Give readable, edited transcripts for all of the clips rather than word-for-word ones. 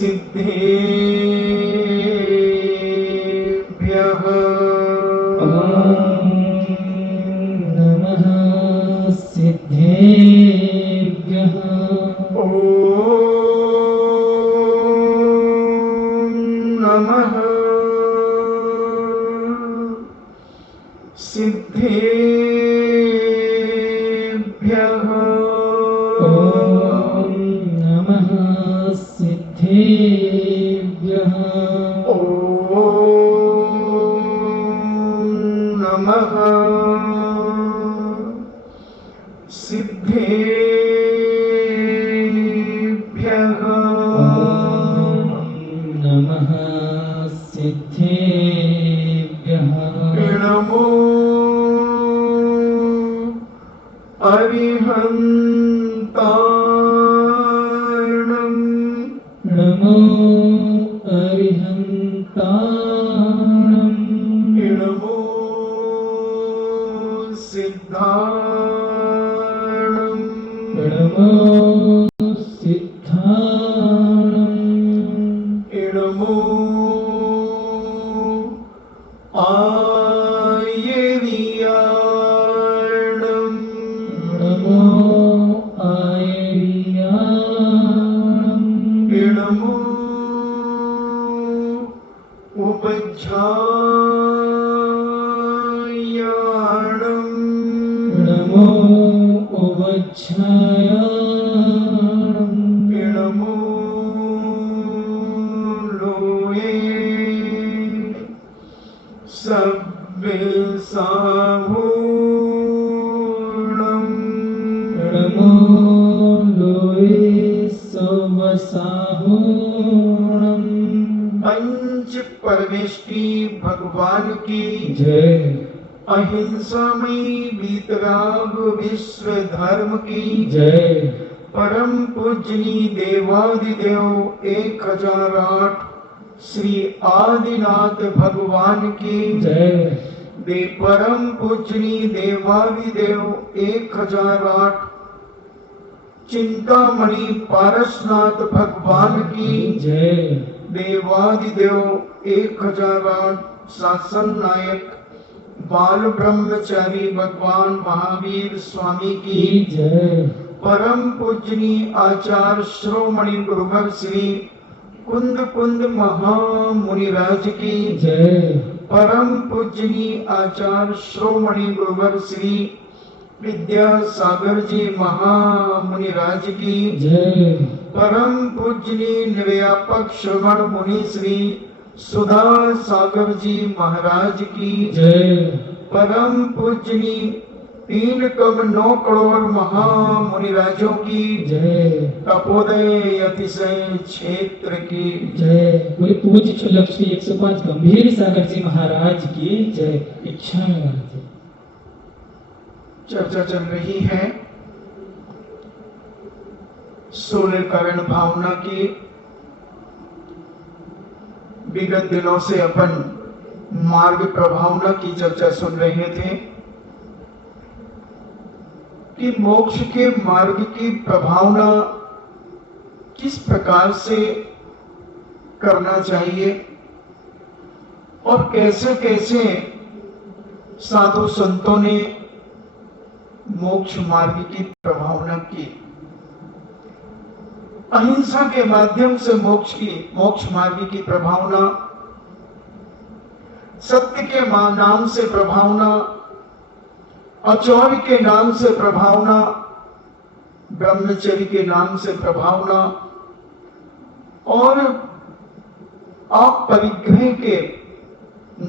सिद्धेभ्यः नमः सिद्धेभ्यः नमः सिद्धेभ्यः नमः सिद्धेभ्यः नमः सिद्धेभ्यः नमः सिद्धेभ्यः नमो अरिहन्ताणं नमो अरिहन्ताणं नमो सिद्धाणं नमो सिद्धाणं नमो आयर्याणं नमो आयर्याणं नमो उपज्झायाणं नमो उवज्झायाणं नमो लोये सव्यसाहूणं नमो लोये सवसाहूणं पंच परमेष्टि भगवान की जय अहिंसामयी वीतराग विश्व धर्म की जय परम पूजनी देवादिदेव 1008 श्री आदिनाथ भगवान की जय दे परम पूजनी देवादिदेव 1008 चिंतामणि पारसनाथ भगवान की जय देवादिदेव 1008 शासन नायक बाल ब्रह्मचारी भगवान महावीर स्वामी की जय परम पूजनी आचार्य श्रोमणि गुरुवर श्री कुंद कुंद महामुनिराज की जय परम पूजनी आचार्य श्रोमणि गुरुवर श्री विद्यासागर जी महामुनिराज की जय परम पूजनी निर्व्यापक श्रवण मुनि श्री सुधा सागर जी महाराज की जय परम पूजनी 3.9 करोड़ महामुनिराजों की जय तपोदय अतिशय क्षेत्र की जय बोले पूज्य छलक श्री 105 गंभीर सागर जी महाराज की जय इच्छा में चर्चा चल रही है 16 करण भावना की। विगत दिनों से अपन मार्ग प्रभावना की चर्चा सुन रहे थे कि मोक्ष के मार्ग की प्रभावना किस प्रकार से करना चाहिए और कैसे कैसे साधु संतों ने मोक्ष मार्ग की प्रभावना की। अहिंसा के माध्यम से मोक्ष मार्ग की प्रभावना, सत्य के नाम से प्रभावना, अचौर्य के नाम से प्रभावना, ब्रह्मचर्य के नाम से प्रभावना और अपरिग्रह के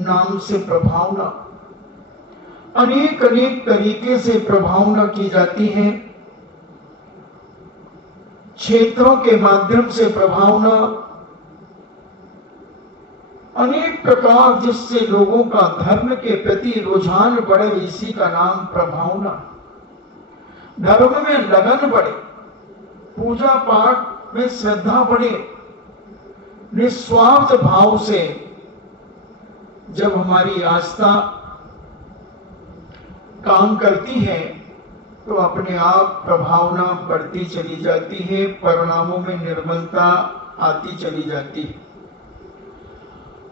नाम से प्रभावना, अनेक अनेक तरीके से प्रभावना की जाती है। क्षेत्रों के माध्यम से प्रभावना, अनेक प्रकार जिससे लोगों का धर्म के प्रति रुझान बढ़े, इसी का नाम प्रभावना। धर्म में लगन बढ़े, पूजा पाठ में श्रद्धा बढ़े, निस्वार्थ भाव से जब हमारी आस्था काम करती है तो अपने आप प्रभावना बढ़ती चली जाती है। परिणामों में निर्मलता, आती चली जाती है।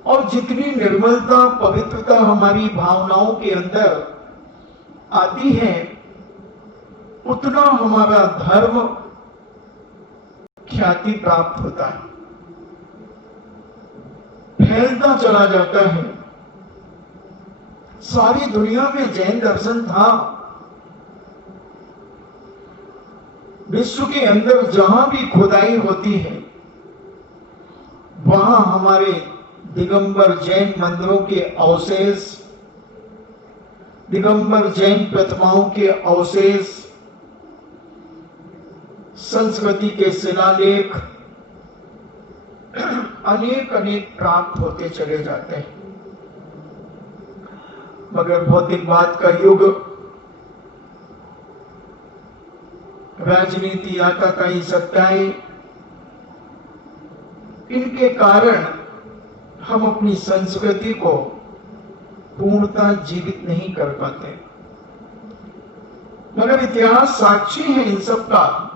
और जितनी निर्मलता पवित्रता हमारी भावनाओं के अंदर आती है, उतना हमारा धर्म ख्याति प्राप्त होता है, फैलता चला जाता है। सारी दुनिया में जैन दर्शन था। विश्व के अंदर जहां भी खुदाई होती है, वहां हमारे दिगंबर जैन मंदिरों के अवशेष, दिगंबर जैन प्रतिमाओं के अवशेष, संस्कृति के शिलालेख अनेक अनेक प्राप्त होते चले जाते हैं। मगर भौतिकवाद का युग, राजनीति, आताताई सत्ताएं, इनके कारण हम अपनी संस्कृति को पूर्णतः जीवित नहीं कर पाते। मगर इतिहास साक्षी है इन सब का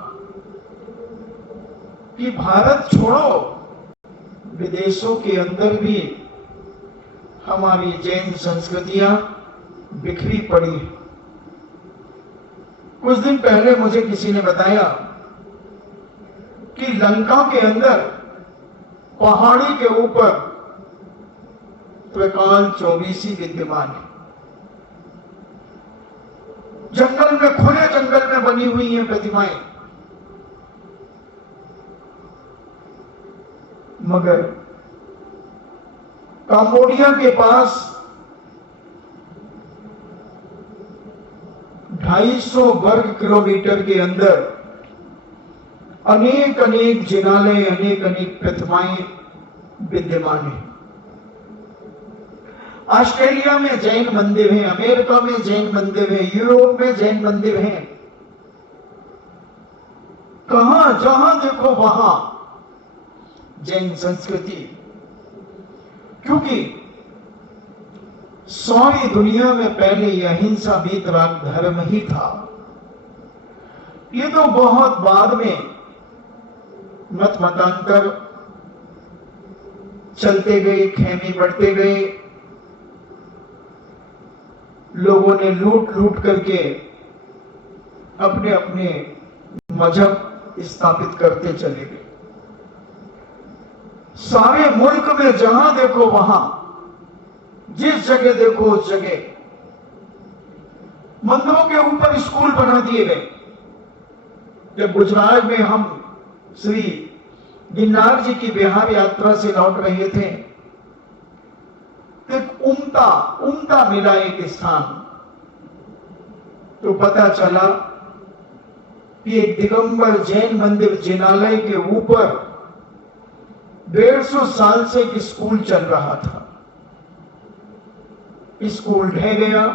कि भारत छोड़ो, विदेशों के अंदर भी हमारी जैन संस्कृतियां बिखरी पड़ी है। कुछ दिन पहले मुझे किसी ने बताया कि लंका के अंदर पहाड़ी के ऊपर त्रिकाल चौबीसी विद्यमान है। जंगल में, खुले जंगल में बनी हुई हैं प्रतिमाएं। मगर कंबोडिया के पास 250 वर्ग किलोमीटर के अंदर अनेक अनेक जिनालय, अनेक अनेक प्रतिमाएं विद्यमान है। ऑस्ट्रेलिया में जैन मंदिर हैं, अमेरिका में जैन मंदिर है, यूरोप में जैन मंदिर हैं। कहां जहां देखो वहां जैन संस्कृति। क्योंकि सारी दुनिया में पहले यह अहिंसा वीतराग धर्म ही था। ये तो बहुत बाद में मत मतांतर चलते गए, खेमे बढ़ते गए, लोगों ने लूट लूट करके अपने अपने मजहब स्थापित करते चले गए। सारे मुल्क में जहां देखो वहां, जिस जगह देखो उस जगह मंदिरों के ऊपर स्कूल बना दिए गए। जब गुजरात में हम श्री गिरनार जी की बिहार यात्रा से लौट रहे थे, एक उमता मिला एक स्थान, तो पता चला कि एक दिगंबर जैन मंदिर जिनालय के ऊपर 150 साल से एक स्कूल चल रहा था। स्कूल ढह गया,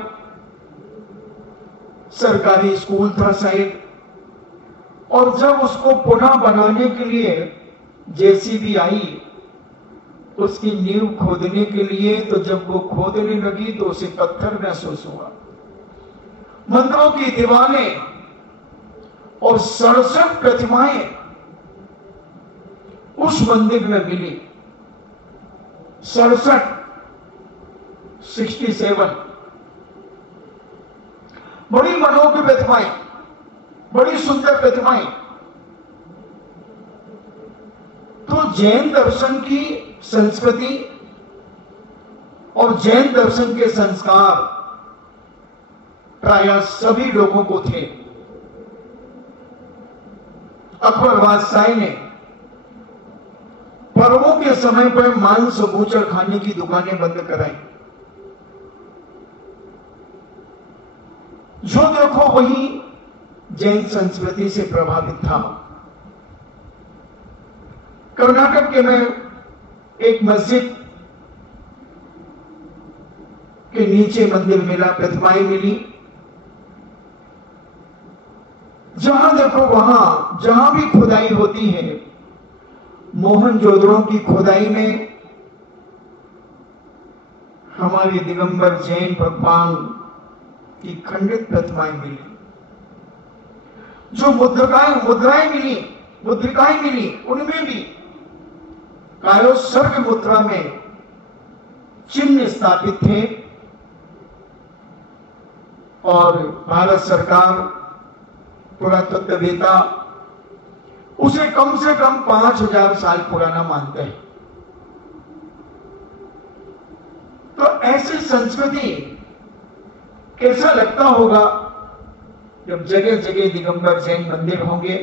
सरकारी स्कूल था शायद, और जब उसको पुनः बनाने के लिए जेसीबी आई उसकी नींव खोदने के लिए, तो जब वो खोदने लगी तो उसे पत्थर महसूस हुआ। मंदिरों की दीवारें और 67 प्रतिमाएं उस मंदिर में मिली। 67 बड़ी मनोज्ञ प्रतिमाएं, बड़ी सुंदर प्रतिमाएं। तो जैन दर्शन की संस्कृति और जैन दर्शन के संस्कार प्रायः सभी लोगों को थे। अकबर बादशाह ने पर्वों के समय पर मांस और बूचड़ खाने की दुकानें बंद कराई। जो देखो वही जैन संस्कृति से प्रभावित था। कर्नाटक के में एक मस्जिद के नीचे मंदिर मिला, प्रतिमाएं मिली। जहां देखो वहां, जहां भी खुदाई होती है, मोहनजोदड़ो की खुदाई में हमारे दिगंबर जैन भगवान की खंडित प्रतिमाएं मिली। जो मुद्रिकाएं मिली, उनमें भी कायोत्सर्ग मुद्रा में चिन्ह स्थापित थे और भारत सरकार पुरातत्ववेत्ता उसे कम से कम 5000 साल पुराना मानते हैं। तो ऐसी संस्कृति कैसा लगता होगा जब जगह जगह दिगंबर जैन मंदिर होंगे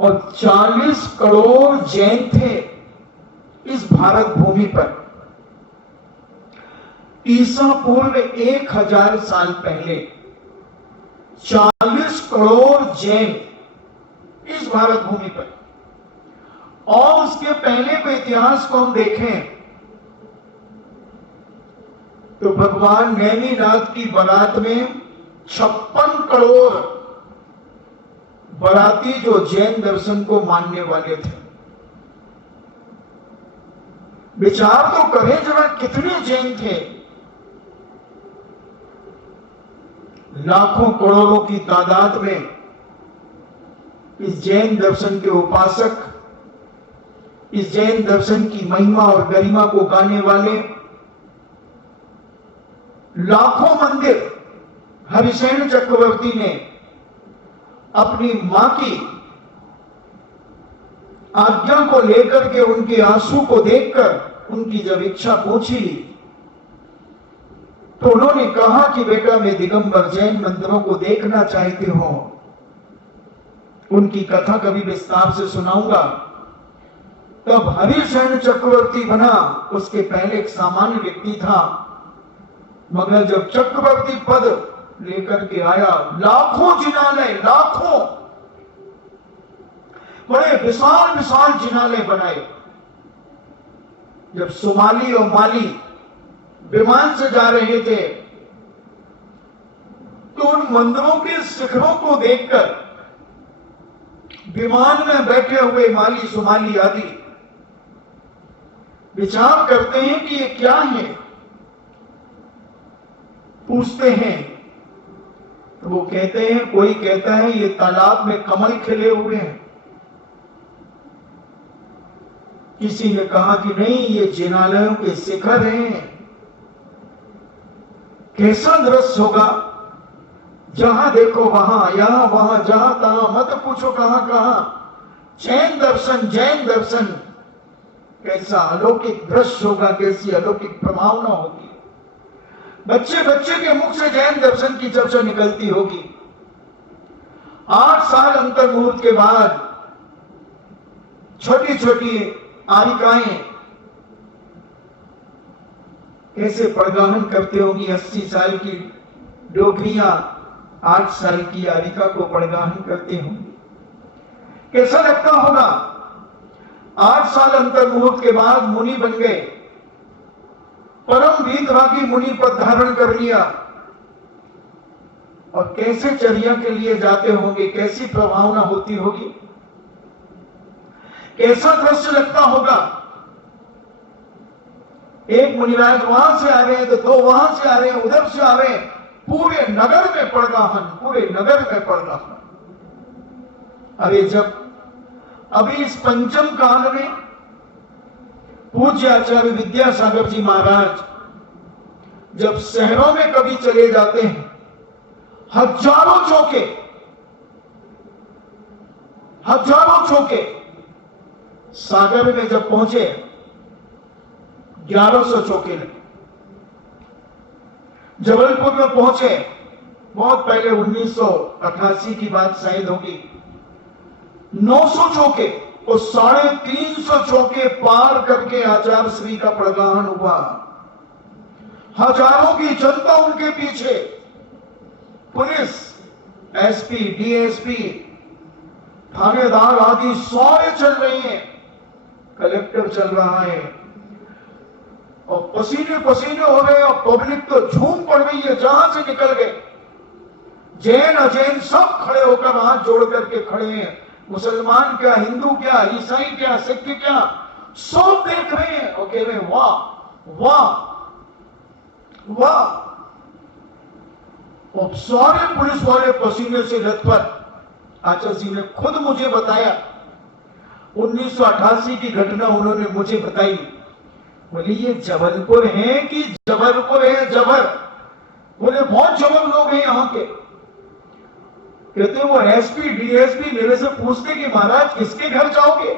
और 40 करोड़ जैन थे इस भारत भूमि पर। ईसा पूर्व 1000 साल पहले 40 करोड़ जैन इस भारत भूमि पर। और उसके पहले के इतिहास को हम देखें तो भगवान नेमिनाथ की बारात में 56 करोड़ बाराती जो जैन दर्शन को मानने वाले थे। विचार तो करें जरा कितने जैन थे। लाखों करोड़ों की तादाद में इस जैन दर्शन के उपासक, इस जैन दर्शन की महिमा और गरिमा को गाने वाले लाखों मंदिर हरिसेन चक्रवर्ती ने अपनी मां की आज्ञा को लेकर के, उनके आंसू को देखकर उनकी जब इच्छा पूछी तो उन्होंने कहा कि बेटा मैं दिगंबर जैन मंदिरों को देखना चाहती हूं। उनकी कथा कभी विस्तार से सुनाऊंगा। तब हरिसेन चक्रवर्ती बना। उसके पहले एक सामान्य व्यक्ति था, मगर जब चक्रवर्ती पद लेकर के आया, लाखों जिनालय, लाखों बड़े विशाल विशाल जिनालय बनाए। जब सोमाली और माली विमान से जा रहे थे तो उन मंदिरों के शिखरों को देखकर विमान में बैठे हुए माली, सोमाली आदि विचार करते हैं कि ये क्या है। पूछते हैं तो वो कहते हैं, कोई कहता है ये तालाब में कमल खिले हुए हैं, किसी ने कहा कि नहीं ये जिनालयों के शिखर हैं। कैसा दृश्य होगा, जहां देखो वहां, यहां वहां, जहां तहां, मत पूछो कहां कहां जैन दर्शन, जैन दर्शन। कैसा अलौकिक दृश्य होगा, कैसी अलौकिक प्रभावना होगी। बच्चे बच्चे के मुख से जैन दर्शन की चर्चा निकलती होगी। 8 साल अंतर मुहूर्त के बाद छोटी छोटी आरिकाएं कैसे पड़गाहन करते होंगी। 80 साल की डोकरियां 8 साल की आरिका को पड़गाहन करते होंगी। कैसा लगता होगा। 8 साल अंतर मुहूर्त के बाद मुनि बन गए, परम वीतरागी मुनि पद धारण कर लिया। और कैसे चर्या के लिए जाते होंगे, कैसी प्रभावना होती होगी, कैसा दृश्य लगता होगा। एक मुनिराज वहां से आ रहे हैं तो 2 वहां से आ रहे हैं, उधर से आ रहे हैं, पूरे नगर में पड़गाहन, पूरे नगर में पड़गाहन। अरे जब अभी इस पंचम काल में पूज्य आचार्य विद्यासागर जी महाराज जब शहरों में कभी चले जाते हैं, हजारों चौके सागर में जब पहुंचे 1100 चौके लगे। जबलपुर में पहुंचे, बहुत पहले 1988 की बात शायद होगी, 900 चौके और 350 चौके पार करके आचार्य श्री का पड़गाहन हुआ। हजारों की जनता उनके पीछे, पुलिस, एसपी, डीएसपी, थानेदार आदि सारे चल रहे हैं, कलेक्टर चल रहा है और पसीने पसीने हो रहे हैं और पब्लिक तो झूम पड़ गई है। जहां से निकल गए जैन अजैन सब खड़े होकर हाथ जोड़ करके खड़े हैं। मुसलमान क्या, हिंदू क्या, ईसाई क्या, सिख क्या, सब देख रहे हैं और कह रहे हैं वाह वाह वाह। और सारे पुलिस वाले पसीने से लथपथ। आचार्य जी ने खुद मुझे बताया, 1988 की घटना उन्होंने मुझे बताई। बोले ये जबलपुर है कि जबलपुर है जबर? बोले बहुत जबर लोग हैं यहाँ के। कहते वो एसपी डीएसपी मेरे से पूछते कि महाराज किसके घर जाओगे?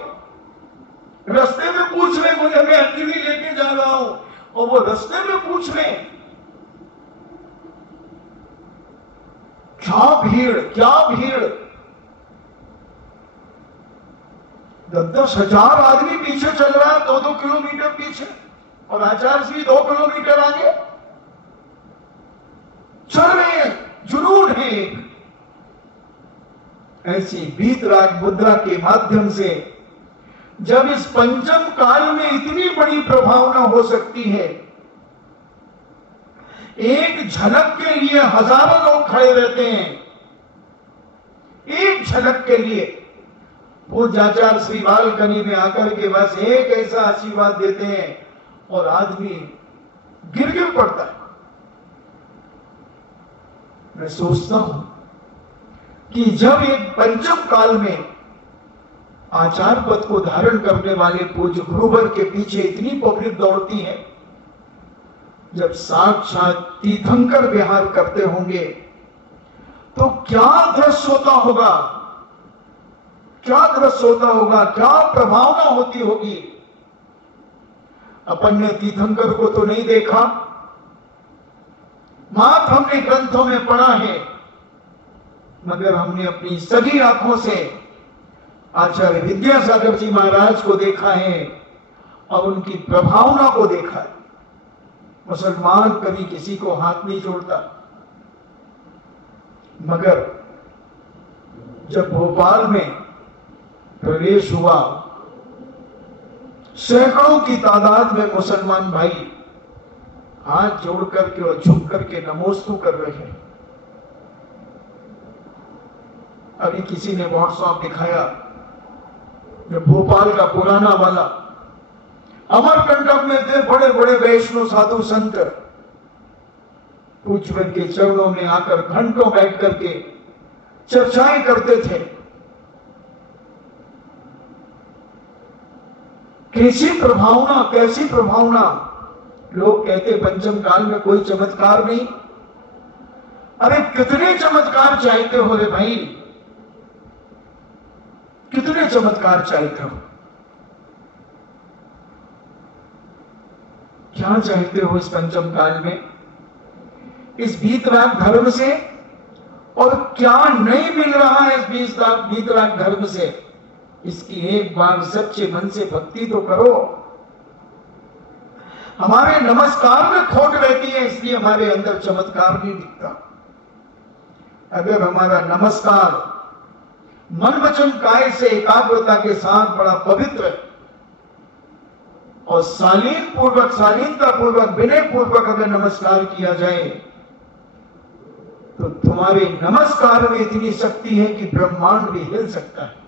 रास्ते में पूछ रहे, मुझे मैं अंजलि लेके जा रहा हूं, और वो रास्ते में पूछ रहे। क्या भीड़, क्या भीड़! 10,000 आदमी पीछे चल रहा है, 2-2 किलोमीटर पीछे, और आचार्य श्री 2 किलोमीटर आगे चल रहे हैं, जुनून है। ऐसी वीतराग मुद्रा के माध्यम से जब इस पंचम काल में इतनी बड़ी प्रभावना हो सकती है, एक झलक के लिए हजारों लोग खड़े रहते हैं, एक झलक के लिए। पूज्य आचार्य श्री बालकनी में आकर के बस एक ऐसा आशीर्वाद देते हैं और आदमी गिर गिर पड़ता है। मैं सोचता हूं कि जब एक पंचम काल में आचार्य पद को धारण करने वाले पूज्य गुरुवर के पीछे इतनी पब्लिक दौड़ती है, जब साक्षात तीर्थंकर विहार करते होंगे तो क्या दृश्य होता होगा, क्या दृश्य होता होगा, क्या प्रभावना होती होगी। अपन ने तीर्थंकर को तो नहीं देखा, मात्र हमने ग्रंथों में पढ़ा है, मगर हमने अपनी सभी आंखों से आचार्य विद्यासागर जी महाराज को देखा है और उनकी प्रभावना को देखा है। मुसलमान कभी किसी को हाथ नहीं जोड़ता, मगर जब भोपाल में प्रवेश हुआ, सैकड़ों की तादाद में मुसलमान भाई हाथ जोड़ करके और झुक करके नमोस्तु कर रहे हैं। अभी किसी ने व्हाट्सएप दिखाया, जो भोपाल का पुराना वाला, अमरकंटक में थे बड़े बड़े वैष्णव साधु संत, पूज्य के चरणों में आकर घंटों बैठ करके चर्चाएं करते थे। कैसी प्रभावना, कैसी प्रभावना! लोग कहते पंचम काल में कोई चमत्कार नहीं। अरे कितने चमत्कार चाहते हो रे भाई, कितने चमत्कार चाहते हो? क्या चाहते हो इस पंचम काल में, इस वीतराग धर्म से? और क्या नहीं मिल रहा है इस वीतराग धर्म से? इसकी एक बार सच्चे मन से भक्ति तो करो। हमारे नमस्कार में खोट रहती है, इसलिए हमारे अंदर चमत्कार नहीं दिखता। अगर हमारा नमस्कार मन वचन काय से एकाग्रता के साथ बड़ा पवित्र और शालीनता पूर्वक विनय पूर्वक अगर नमस्कार किया जाए, तो तुम्हारे नमस्कार में इतनी शक्ति है कि ब्रह्मांड भी हिल सकता है।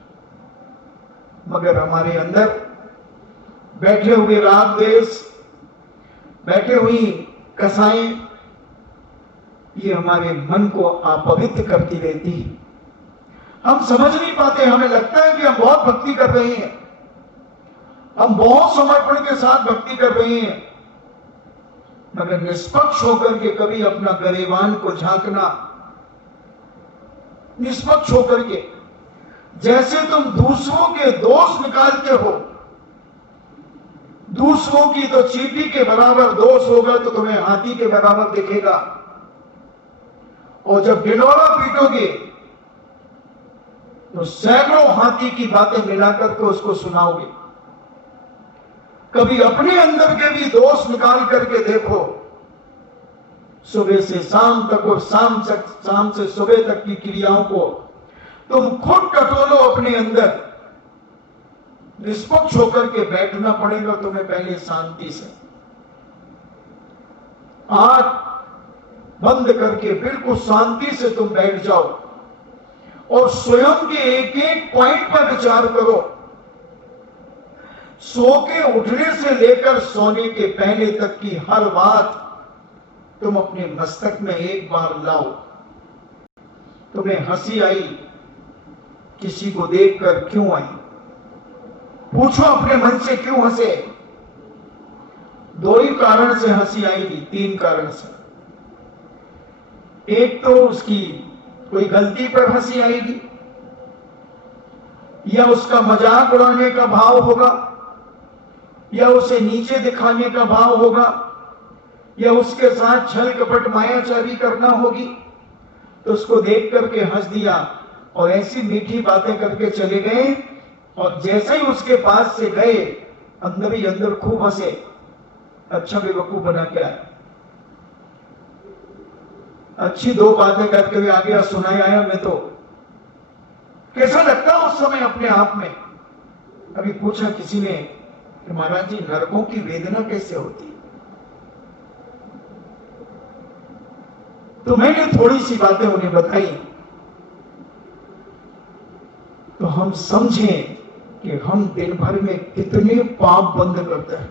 मगर हमारे अंदर बैठे हुए राग देश, बैठे हुई कसाएं, ये हमारे मन को अपवित्र करती रहती है। हम समझ नहीं पाते, हमें लगता है कि हम बहुत भक्ति कर रहे हैं, हम बहुत समर्पण के साथ भक्ति कर रहे हैं, मगर निष्पक्ष होकर के कभी अपना गरेबान को झांकना, निष्पक्ष होकर के, जैसे तुम दूसरों के दोष निकालते हो, दूसरों की तो चींटी के बराबर दोष होगा तो तुम्हें हाथी के बराबर दिखेगा, और जब ढिंढोरा पीटोगे तो सैकड़ों हाथी की बातें मिलाकर के उसको सुनाओगे। कभी अपने अंदर के भी दोष निकाल करके देखो, सुबह से शाम तक और शाम से सुबह तक की क्रियाओं को तुम खुद टटोलो अपने अंदर। निष्पक्ष होकर के बैठना पड़ेगा तुम्हें पहले शांति से, आंख बंद करके बिल्कुल शांति से तुम बैठ जाओ और स्वयं के एक एक पॉइंट पर विचार करो। सो के उठने से लेकर सोने के पहले तक की हर बात तुम अपने मस्तक में एक बार लाओ। तुम्हें हंसी आई, किसी को देखकर क्यों आई? पूछो अपने मन से क्यों हंसे। दो ही कारण से हंसी आएगी, तीन कारण से। एक तो उसकी कोई गलती पर हंसी आएगी, या उसका मजाक उड़ाने का भाव होगा, या उसे नीचे दिखाने का भाव होगा, या उसके साथ छल कपट मायाचारी करना होगी। तो उसको देख करके हंस दिया और ऐसी मीठी बातें करके चले गए, और जैसे ही उसके पास से गए अंदर ही अंदर खूब हंसे, अच्छा बेवकूफ बना के आया। अच्छी दो बातें करके भी आगे सुनाई आया। मैं तो कैसा लगता उस समय अपने आप में। अभी पूछा किसी ने कि महाराज जी नरकों की वेदना कैसे होती है, तो मैंने थोड़ी सी बातें उन्हें बताई, तो हम समझें कि हम दिन भर में कितने पाप बंद करते हैं।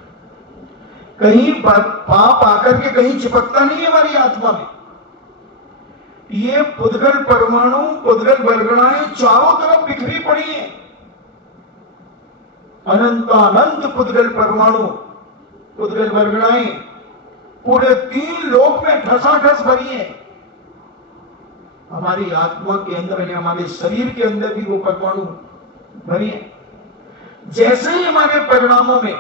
कहीं पाप आकर के कहीं चिपकता नहीं है हमारी आत्मा में। ये पुद्गल परमाणु, पुद्गल वर्गणाएं चारों तरफ बिखरी पड़ी हैं। अनंत पुद्गल परमाणु, पुद्गल वर्गणाएं पूरे 3 लोक में ठसाठस भरी है। हमारी आत्मा के अंदर यानी हमारे शरीर के अंदर भी वो परमाणु भरी है। जैसे ही हमारे परिणामों में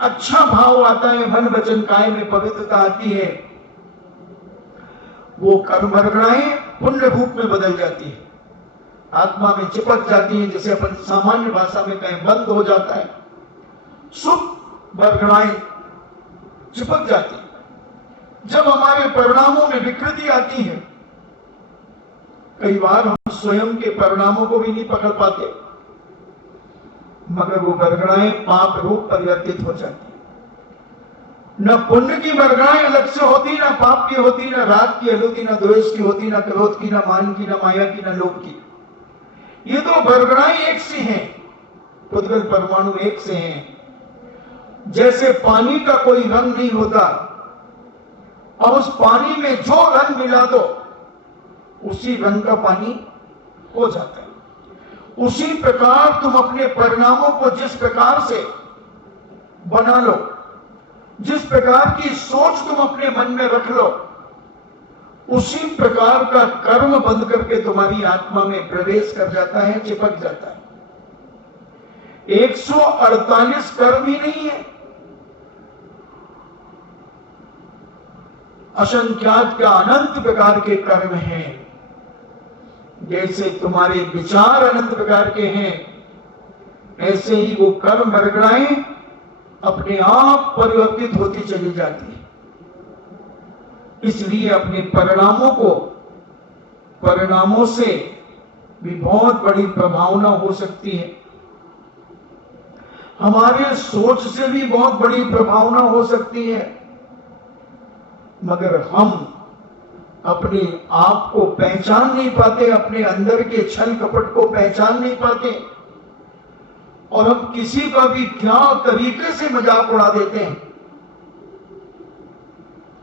अच्छा भाव आता है, मन वचन काया में पवित्रता आती है, वो कर्म वर्गणाएं पुण्य रूप में बदल जाती है, आत्मा में चिपक जाती है। जैसे अपन सामान्य भाषा में कहें बंद हो जाता है, शुभ वर्गणाएं चिपक जाती है। जब हमारे परिणामों में विकृति आती है, कई बार हम स्वयं के परिणामों को भी नहीं पकड़ पाते, मगर वो वर्गणाएं पाप रूप परिवर्तित हो जाती है। न पुण्य की वर्गणाएं अलग से होती, न पाप की होती, न राग की होती, न द्वेष की होती, न क्रोध की, न मान की, न माया की, न लोभ की। ये तो वर्गणाएं एक सी हैं, पुद्गल परमाणु एक से हैं। जैसे पानी का कोई रंग नहीं होता और उस पानी में जो रंग मिला दो उसी रंग का पानी हो जाता है, उसी प्रकार तुम अपने परिणामों को जिस प्रकार से बना लो, जिस प्रकार की सोच तुम अपने मन में रख लो, उसी प्रकार का कर्म बंद करके तुम्हारी आत्मा में प्रवेश कर जाता है, चिपक जाता है। 148 कर्म ही नहीं है, असंख्यात का अनंत प्रकार के कर्म हैं। जैसे तुम्हारे विचार अनंत प्रकार के हैं, ऐसे ही वो कर्म वर्गणाएं अपने आप परिवर्तित होती चली जाती है। इसलिए अपने परिणामों से भी बहुत बड़ी प्रभावना हो सकती है, हमारे सोच से भी बहुत बड़ी प्रभावना हो सकती है, मगर हम अपने आप को पहचान नहीं पाते, अपने अंदर के छल कपट को पहचान नहीं पाते, और हम किसी का भी क्या तरीके से मजाक उड़ा देते हैं।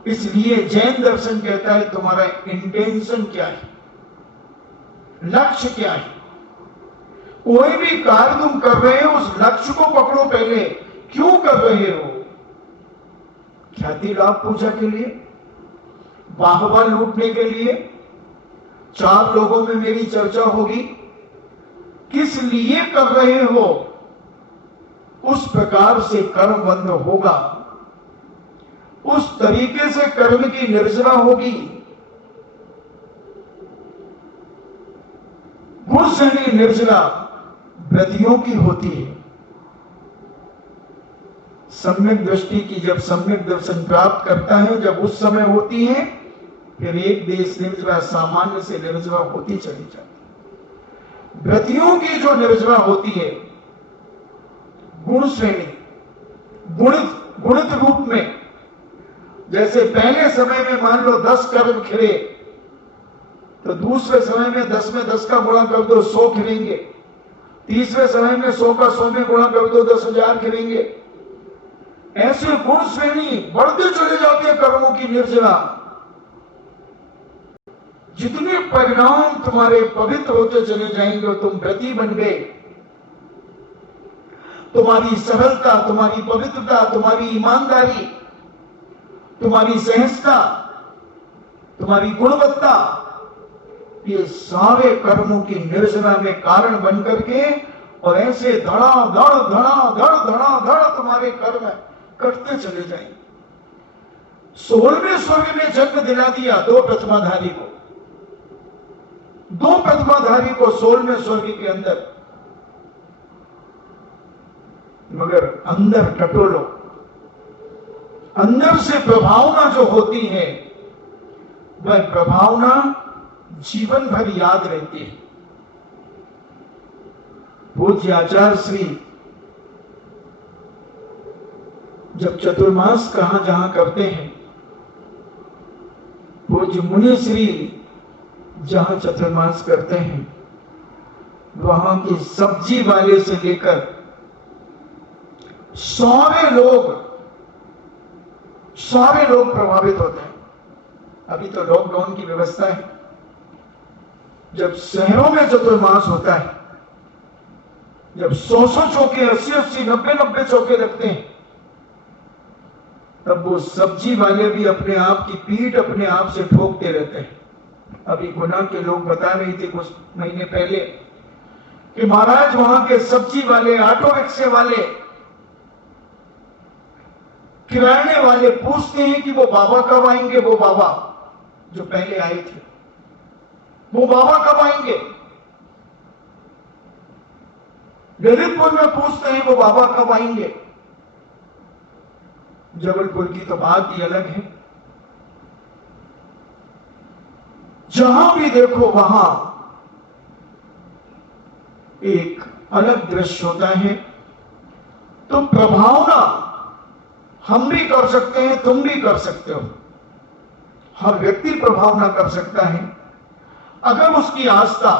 इसलिए जैन दर्शन कहता है तुम्हारा इंटेंशन क्या है, लक्ष्य क्या है। कोई भी कार्य तुम कर रहे हो उस लक्ष्य को पकड़ो पहले, क्यों कर रहे हो? ख्याति लाभ पूजा के लिए, बाहवा लूटने के लिए, 4 लोगों में मेरी चर्चा होगी, किस लिए कर रहे हो? उस प्रकार से कर्म बंद होगा, उस तरीके से कर्म की निर्जरा होगी। गुण से निर्जरा व्रतियों की होती है। सम्यक दृष्टि की जब सम्यक दर्शन प्राप्त करता है, जब उस समय होती है, फिर एक देश निर्जरा सामान्य से निर्जरा होती चली जाती है। व्रतियों की जो निर्जरा होती है गुण श्रेणी, गुणित रूप में, जैसे पहले समय में मान लो 10 कर्म खिले, तो दूसरे समय में 10 में 10 का गुणा कर दो 100 खिलेंगे, तीसरे समय में 100 का 100 में गुणा कर दो 10,000 खिलेंगे। ऐसे गुण श्रेणी बढ़ते चले जाते हैं कर्मों की निर्जरा। जितने परिणाम तुम्हारे पवित्र होते चले जाएंगे और तुम व्रती बन गए, तुम्हारी सरलता, तुम्हारी पवित्रता, तुम्हारी ईमानदारी, तुम्हारी सहजता, तुम्हारी गुणवत्ता, ये सारे कर्मों की निर्जना में कारण बन करके और ऐसे धड़ा धड़ तुम्हारे कर्म कटते चले जाएंगे। 16वें स्वर्ग में जन्म दिला दिया दो प्रतिमाधारी को 16वें स्वर्ग के अंदर, मगर अंदर टटोलो, अंदर से प्रभावना जो होती है वह प्रभावना जीवन भर याद रहती है। पूज्य आचार्य श्री जब चतुर्मास कहां जहां करते हैं, पूज्य मुनि श्री जहां चतुर्मास करते हैं, वहां की सब्जी वाले से लेकर सारे लोग प्रभावित होते हैं। अभी तो लॉकडाउन की व्यवस्था है, जब शहरों में चतुर्मास होता है, जब 100 चौके, 80 90 चौके लगते हैं, तब वो सब्जी वाले भी अपने आप की पीठ अपने आप से ठोकते रहते हैं। अभी गुना के लोग बता रहे थे कुछ महीने पहले कि महाराज वहां के सब्जी वाले, ऑटो रिक्शे वाले, किराने वाले पूछते हैं कि वो बाबा कब आएंगे, वो बाबा जो पहले आए थे वो बाबा कब आएंगे। ललितपुर में पूछते हैं वो बाबा कब आएंगे। जबलपुर की तो बात ही अलग है, जहां भी देखो वहां एक अलग दृश्य होता है। तो प्रभावना हम भी कर सकते हैं, तुम भी कर सकते हो, हर व्यक्ति प्रभावना कर सकता है अगर उसकी आस्था,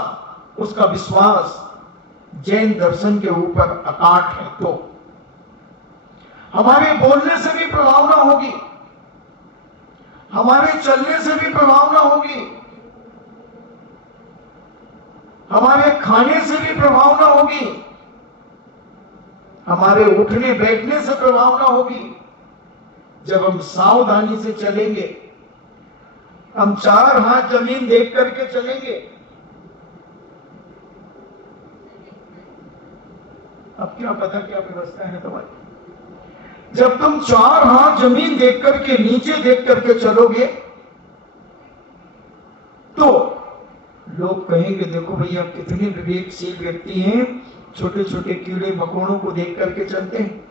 उसका विश्वास जैन दर्शन के ऊपर अकाट है। तो हमारे बोलने से भी प्रभावना होगी, हमारे चलने से भी प्रभावना होगी, हमारे खाने से भी प्रभावना होगी, हमारे उठने बैठने से प्रभावना होगी। जब हम सावधानी से चलेंगे, हम 4 हाथ जमीन देख करके चलेंगे। अब क्या पता क्या व्यवस्था है तुम्हारी। जब तुम 4 हाथ जमीन देख करके, नीचे देख करके चलोगे, तो लोग कहेंगे देखो भैया कितने विवेकशील व्यक्ति हैं, छोटे छोटे कीड़े मकोड़ों को देख करके चलते हैं।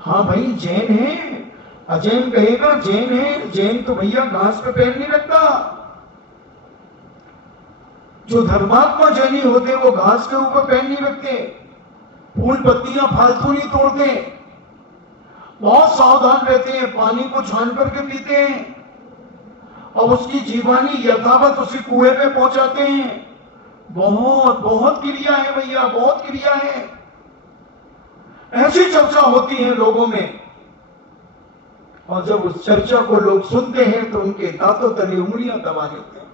हाँ भाई जैन है, अजैन कहेगा जैन है, जैन तो भैया घास पे पैर नहीं रखता। जो धर्मात्मा जैनी होते वो घास के ऊपर पैर नहीं रखते, फूल पत्तियां फालतू नहीं तोड़ते, बहुत सावधान रहते हैं, पानी को छान करके पीते हैं और उसकी जीवानी यथावत उसी कुएं पे पहुंचाते हैं। बहुत बहुत क्रिया है भैया, बहुत क्रिया है। ऐसी चर्चा होती है लोगों में, और जब उस चर्चा को लोग सुनते हैं तो उनके दांतों तले उंगलियां दबा लेते हैं।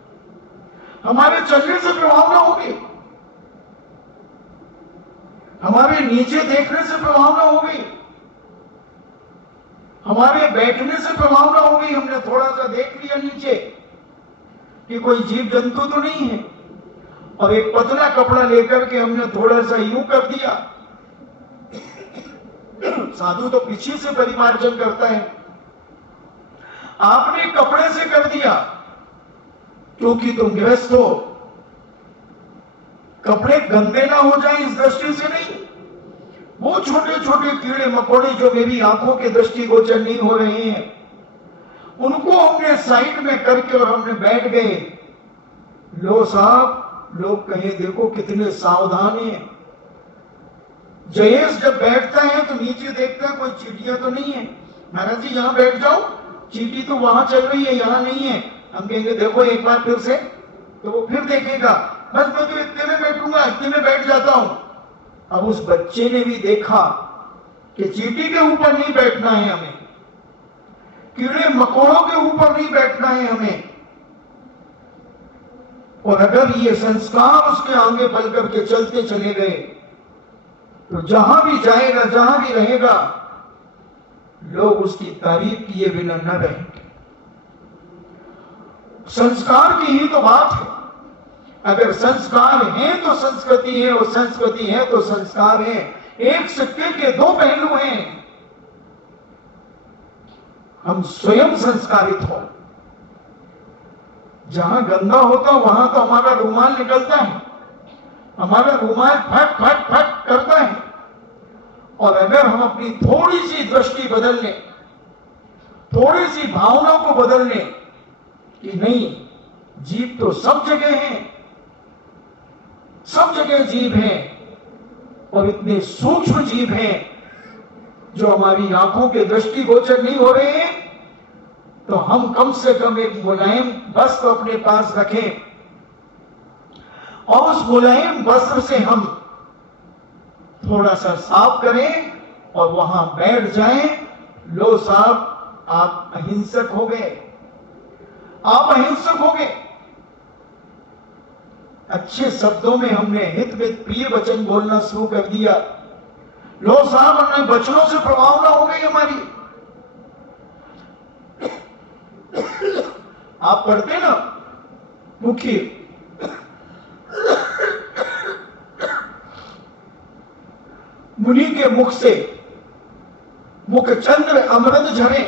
हमारे चलने से प्रभावना होगी, हमारे नीचे देखने से प्रभावना होगी, हमारे बैठने से प्रभावना होगी। हमने थोड़ा सा देख लिया नीचे कि कोई जीव जंतु तो नहीं है, और एक पतला कपड़ा लेकर के हमने थोड़ा सा यूं कर दिया। साधु तो पीछे से परिमार्जन करता है, आपने कपड़े से कर दिया क्योंकि तुम गृहस्थ हो, कपड़े गंदे ना हो जाए इस दृष्टि से नहीं। वो छोटे छोटे कीड़े मकोड़े जो मेरी आंखों के दृष्टिगोचर नहीं हो रहे हैं, उनको हमने साइड में करके और हमने बैठ गए। लो साहब, लोग कहे देखो कितने सावधान हैं। जयेश जब बैठता है तो नीचे देखता है कोई चींटियां तो नहीं है। महाराज जी यहां बैठ जाओ, चींटी तो वहां चल रही है, यहां नहीं है। हम कहेंगे देखो एक बार फिर से, तो वो फिर देखेगा, बस मैं तो इतने में बैठूंगा, इतने में बैठ जाता हूं। अब उस बच्चे ने भी देखा कि चींटी के ऊपर नहीं बैठना है हमें, कीड़े मकोड़ों के ऊपर नहीं बैठना है हमें। और अगर ये संस्कार उसके आगे बल करके चलते चले गए तो जहां भी जाएगा, जहां भी रहेगा, लोग उसकी तारीफ किए बिना न रहेंगे। संस्कार की ही तो बात है। अगर संस्कार है तो संस्कृति है, और संस्कृति है तो संस्कार है। एक सिक्के के दो पहलू हैं। हम स्वयं संस्कारित हो। जहां गंदा होता वहां तो हमारा रुमाल निकलता है, हमारा रुमाल फट फट फट करता है। और अगर हम अपनी थोड़ी सी दृष्टि बदल लें, थोड़ी सी भावना को बदल लें कि नहीं, जीव तो सब जगह है, सब जगह जीव है, और इतने सूक्ष्म जीव हैं जो हमारी आंखों के दृष्टिगोचर नहीं हो रहे हैं, तो हम कम से कम एक मुलायम वस्त्र अपने पास रखें, और उस मुलायम वस्त्र से हम थोड़ा सा साफ करें और वहां बैठ जाएं। लो साहब, आप अहिंसक हो गए, आप अहिंसक हो गए। अच्छे शब्दों में हमने हित मित प्रिय वचन बोलना शुरू कर दिया। लो साहब, हमने वचनों से प्रभाव ना हो गई हमारी। आप पढ़ते ना मुखी, मुनि के मुख से मुख चंद्र अमृत झरे।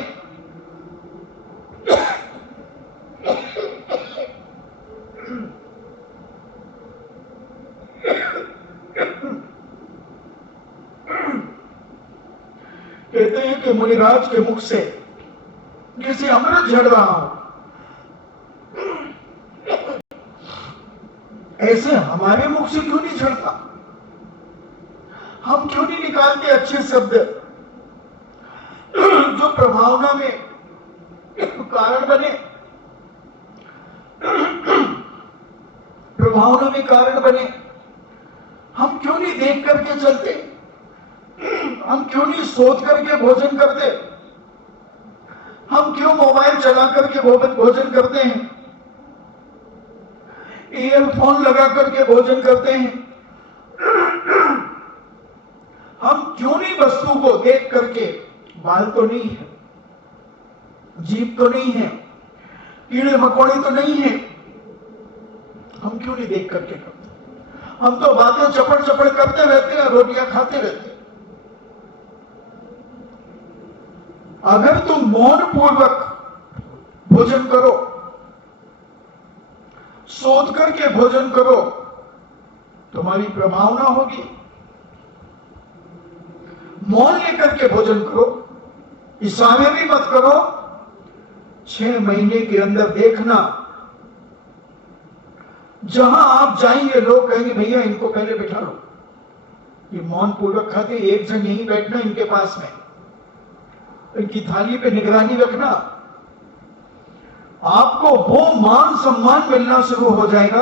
कहते हैं कि मुनिराज के मुख से जैसे अमृत झड़ रहा हो, ऐसे हमारे मुख से क्यों नहीं झड़ता? हम क्यों नहीं निकालते अच्छे शब्द जो प्रभावना में कारण बने, प्रभावना में कारण बने? हम क्यों नहीं देख करके चलते? हम क्यों नहीं सोच करके भोजन करते? हम क्यों मोबाइल चला करके भोजन करते हैं, ईयरफोन लगा करके भोजन करते हैं? हम क्यों नहीं वस्तु को देख करके, बाल तो नहीं है, जीभ तो नहीं है, कीड़े मकोड़े तो नहीं है, हम क्यों नहीं देख करके करते? हम तो बातें चपड़ चपड़ करते रहते हैं, रोटियां खाते रहते हैं। अगर तुम मौन पूर्वक भोजन करो, सोच करके भोजन करो, तुम्हारी प्रभावना होगी। मौन लेकर के भोजन करो, इशारे भी मत करो। 6 महीने के अंदर देखना, जहां आप जाएंगे लोग कहेंगे भैया इनको पहले बिठा लो, ये मौन पूर्वक खाते, एक जन यहीं बैठना इनके पास में, इनकी थाली पे निगरानी रखना। आपको वो मान सम्मान मिलना शुरू हो जाएगा,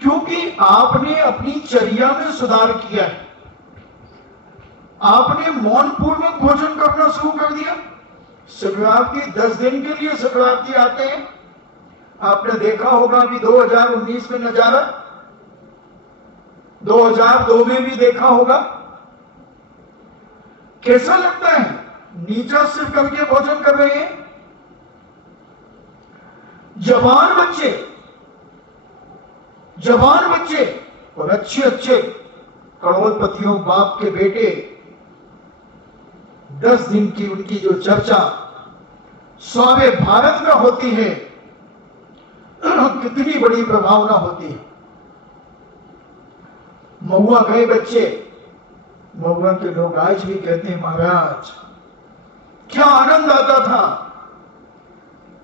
क्योंकि आपने अपनी चर्या में सुधार किया है। आपने मौन पूर्वक भोजन करना शुरू कर दिया। शिवरात्रि 10 दिन के लिए शिवरात्रि आते हैं। आपने देखा होगा अभी 2019 में नजारा, 2002 में भी देखा होगा। कैसा लगता है? नीचा सिर करके भोजन कर रहे हैं। जवान बच्चे और अच्छे अच्छे करोड़पतियों बाप के बेटे, 10 दिन की उनकी जो चर्चा सारे भारत में होती है, कितनी बड़ी प्रभावना होती है। महुआ गए बच्चे, महुआ के लोग आज भी कहते हैं महाराज क्या आनंद आता था,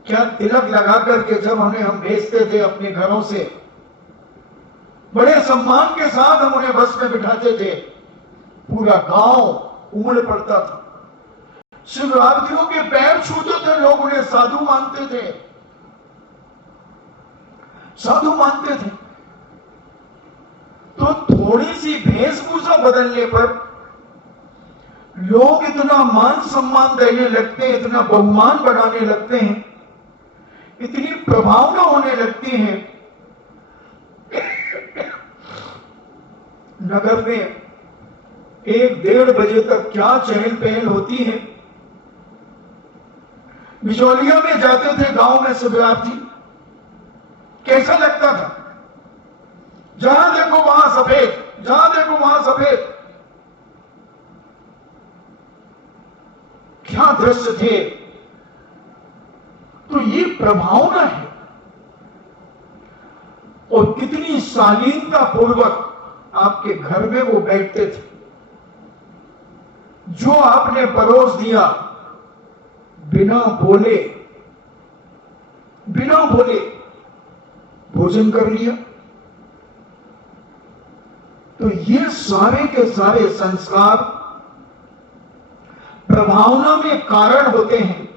क्या तिलक लगा करके जब हम भेजते थे अपने घरों से, बड़े सम्मान के साथ हम उन्हें बस में बिठाते थे। पूरा गांव उमड़ पड़ता था। शिवरात्रियों के पैर छूते थे लोग, उन्हें साधु मानते थे, साधु मानते थे। तो थोड़ी सी वेशभूषा बदलने पर लोग इतना मान सम्मान देने लगते हैं, इतना बहुमान बढ़ाने लगते हैं, इतनी प्रभावना होने लगती है नगर में 1-1:30 बजे तक क्या चहल पहल होती है। बिचौलिया में जाते थे गांव में शिवरात्रि, कैसा लगता था? जहां देखो वहां सफेद, जहां देखो वहां सफेद। क्या दृश्य थे। तो ये प्रभावना है। और कितनी शालीनता पूर्वक आपके घर में वो बैठते थे। जो आपने परोस दिया, बिना बोले भोजन कर लिया। तो ये सारे के सारे संस्कार प्रभावना में कारण होते हैं,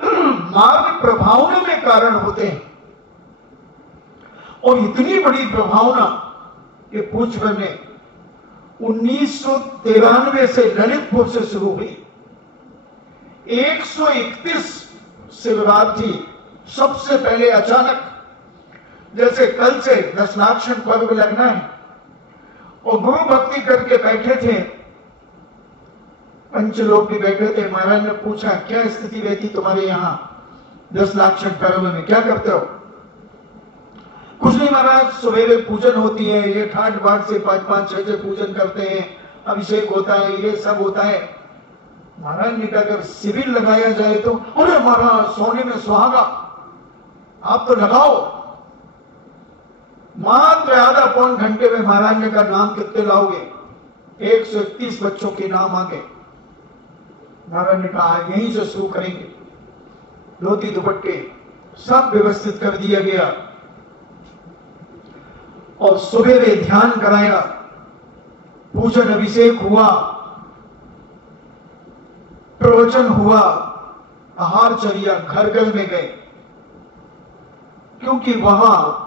मार्ग प्रभावना में कारण होते हैं। और इतनी बड़ी प्रभावना कि पूज्य ने 1993 से ललितपुर से शुरू हुई। 131 शिवरात्रि सबसे पहले अचानक, जैसे कल से दशनाक्षण पर्व लगना है और गुरु भक्ति करके बैठे थे, पंच लोग भी बैठे थे। महाराज ने पूछा, क्या स्थिति रहती तुम्हारे यहां दशनाक्षण पर्व में, क्या करते हो? कुछ नहीं महाराज, सवेरे पूजन होती है, ये ठाट बाट से 5-5, 6 पूजन करते हैं, अभिषेक होता है, ये सब होता है। महाराज ने कहा अगर शिविर लगाया जाए तो, अरे महाराज सोने में सुहागा, आप तो लगाओ। मात्र आधा पौन घंटे में महाराज ने कहा नाम कितने लाओगे? 131 बच्चों के नाम आ गए। महाराज ने कहा यहीं से शुरू करेंगे। धोती दुपट्टे सब व्यवस्थित कर दिया गया और सुबह ध्यान कराया, पूजन अभिषेक हुआ, प्रवचन हुआ, आहारचर्या घर घर में गए। क्योंकि वहां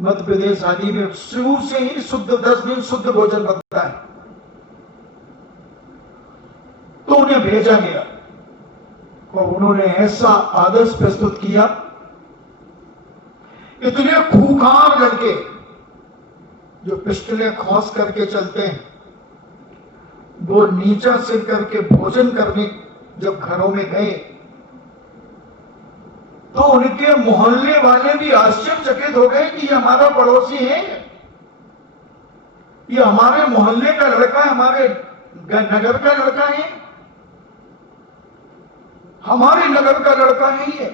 मध्य प्रदेश आदि में शुरू से ही शुद्ध 10 दिन शुद्ध भोजन बनता है। तो उन्हें भेजा गया और उन्होंने ऐसा आदर्श प्रस्तुत किया। इतने खूंखार लड़के जो पिस्टलें खोस करके चलते हैं, वो नीचा सिर करके भोजन करने जब घरों में गए तो उनके मोहल्ले वाले भी आश्चर्यचकित हो गए कि ये हमारा पड़ोसी है, ये हमारे मोहल्ले का लड़का है, हमारे नगर का लड़का है, हमारे नगर का लड़का है ये।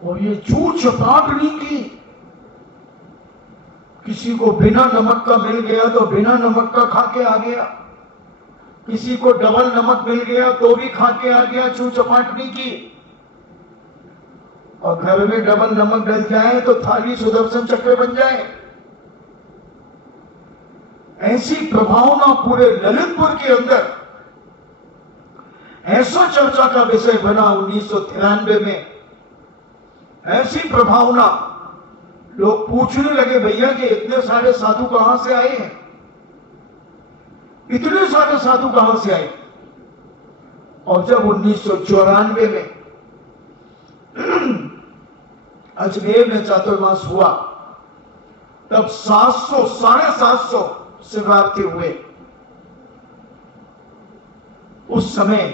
और ये छूट छपाट नहीं की। किसी को बिना नमक का मिल गया तो बिना नमक का खा के आ गया, किसी को डबल नमक मिल गया तो भी खा के आ गया, छूट छपाट नहीं की। और घर में डबल नमक डल जाए तो थाली सुदर्शन चक्र बन जाए। ऐसी प्रभावना पूरे ललितपुर के अंदर ऐसा चर्चा का विषय बना 1993 में। ऐसी प्रभावना, लोग पूछने लगे भैया कि इतने सारे साधु कहां से आए हैं, इतने सारे साधु कहां से आए। और जब 1994 में अजमेर में चातुर्मास हुआ, तब 700, 750 शिवरात्रि हुए। उस समय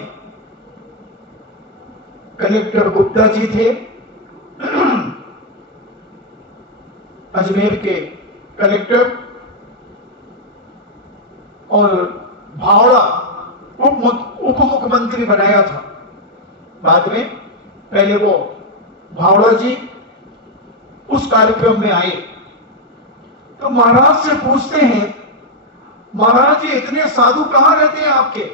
कलेक्टर गुप्ता जी थे, अजमेर के कलेक्टर, और भावड़ा उप मुख्यमंत्री बनाया था बाद में। पहले वो भावड़ा जी उस कार्यक्रम में आए तो महाराज से पूछते हैं, महाराज जी इतने साधु कहां रहते हैं आपके?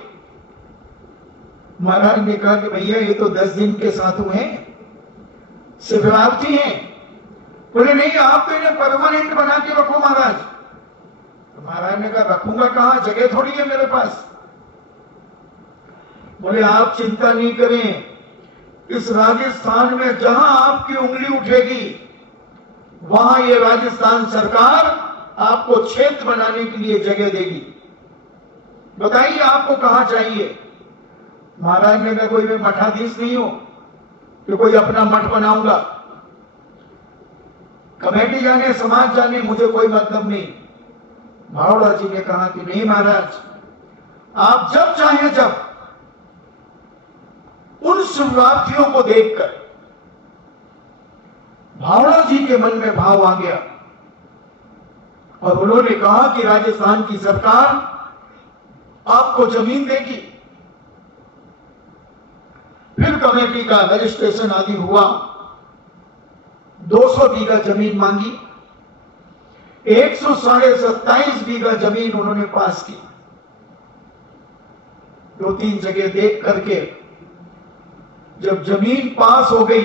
महाराज ने कहा कि भैया ये तो 10 दिन के साधु हैं, शिवरात्रि हैं। बोले नहीं, आप तो इन्हें परमानेंट बना के रखो महाराज। तो महाराज ने कहा रखूंगा कहां, जगह थोड़ी है मेरे पास। बोले आप चिंता नहीं करें, इस राजस्थान में जहां आपकी उंगली उठेगी वहां ये राजस्थान सरकार आपको क्षेत्र बनाने के लिए जगह देगी। बताइए आपको कहां चाहिए? महाराज ने कहा कोई मैं मठाधीश नहीं हूं कि कोई अपना मठ बनाऊंगा। कमेटी जाने, समाज जाने, मुझे कोई मतलब नहीं। भावड़ा जी ने कहा कि नहीं महाराज, आप जब चाहे जब उन शिवरात्रियों को देखकर भावड़ा जी के मन में भाव आ गया और उन्होंने कहा कि राजस्थान की सरकार आपको जमीन देगी। फिर कमेटी का रजिस्ट्रेशन आदि हुआ, 200 बीघा जमीन मांगी, 127 बीघा जमीन उन्होंने पास की। 2-3 जगह देख करके जब जमीन पास हो गई,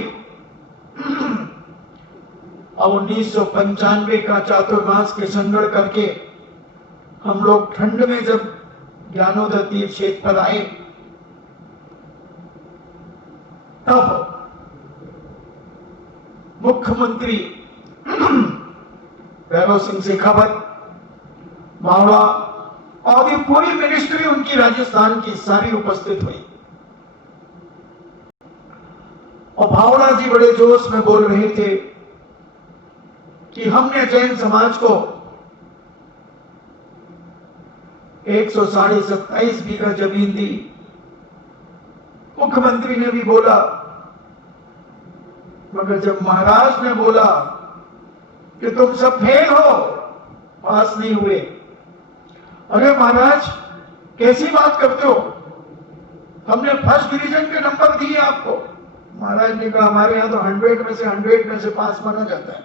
अब 1995 का चातुर्मास के संगड़ करके हम लोग ठंड में जब ज्ञानोदय तीर्थ क्षेत्र पर आए, तब मुख्यमंत्री वैभव सिंह शेखावत, भावड़ा और ये पूरी मिनिस्ट्री उनकी राजस्थान की सारी उपस्थित हुई और भावड़ा जी बड़े जोश में बोल रहे थे कि हमने जैन समाज को 127 बीघा जमीन दी। मुख्यमंत्री ने भी बोला, मगर जब महाराज ने बोला कि तुम सब फेल हो, पास नहीं हुए। अरे महाराज कैसी बात करते हो, हमने फर्स्ट डिवीजन के नंबर दिए आपको। महाराज ने कहा हमारे यहां तो 100 में से पास माना जाता है।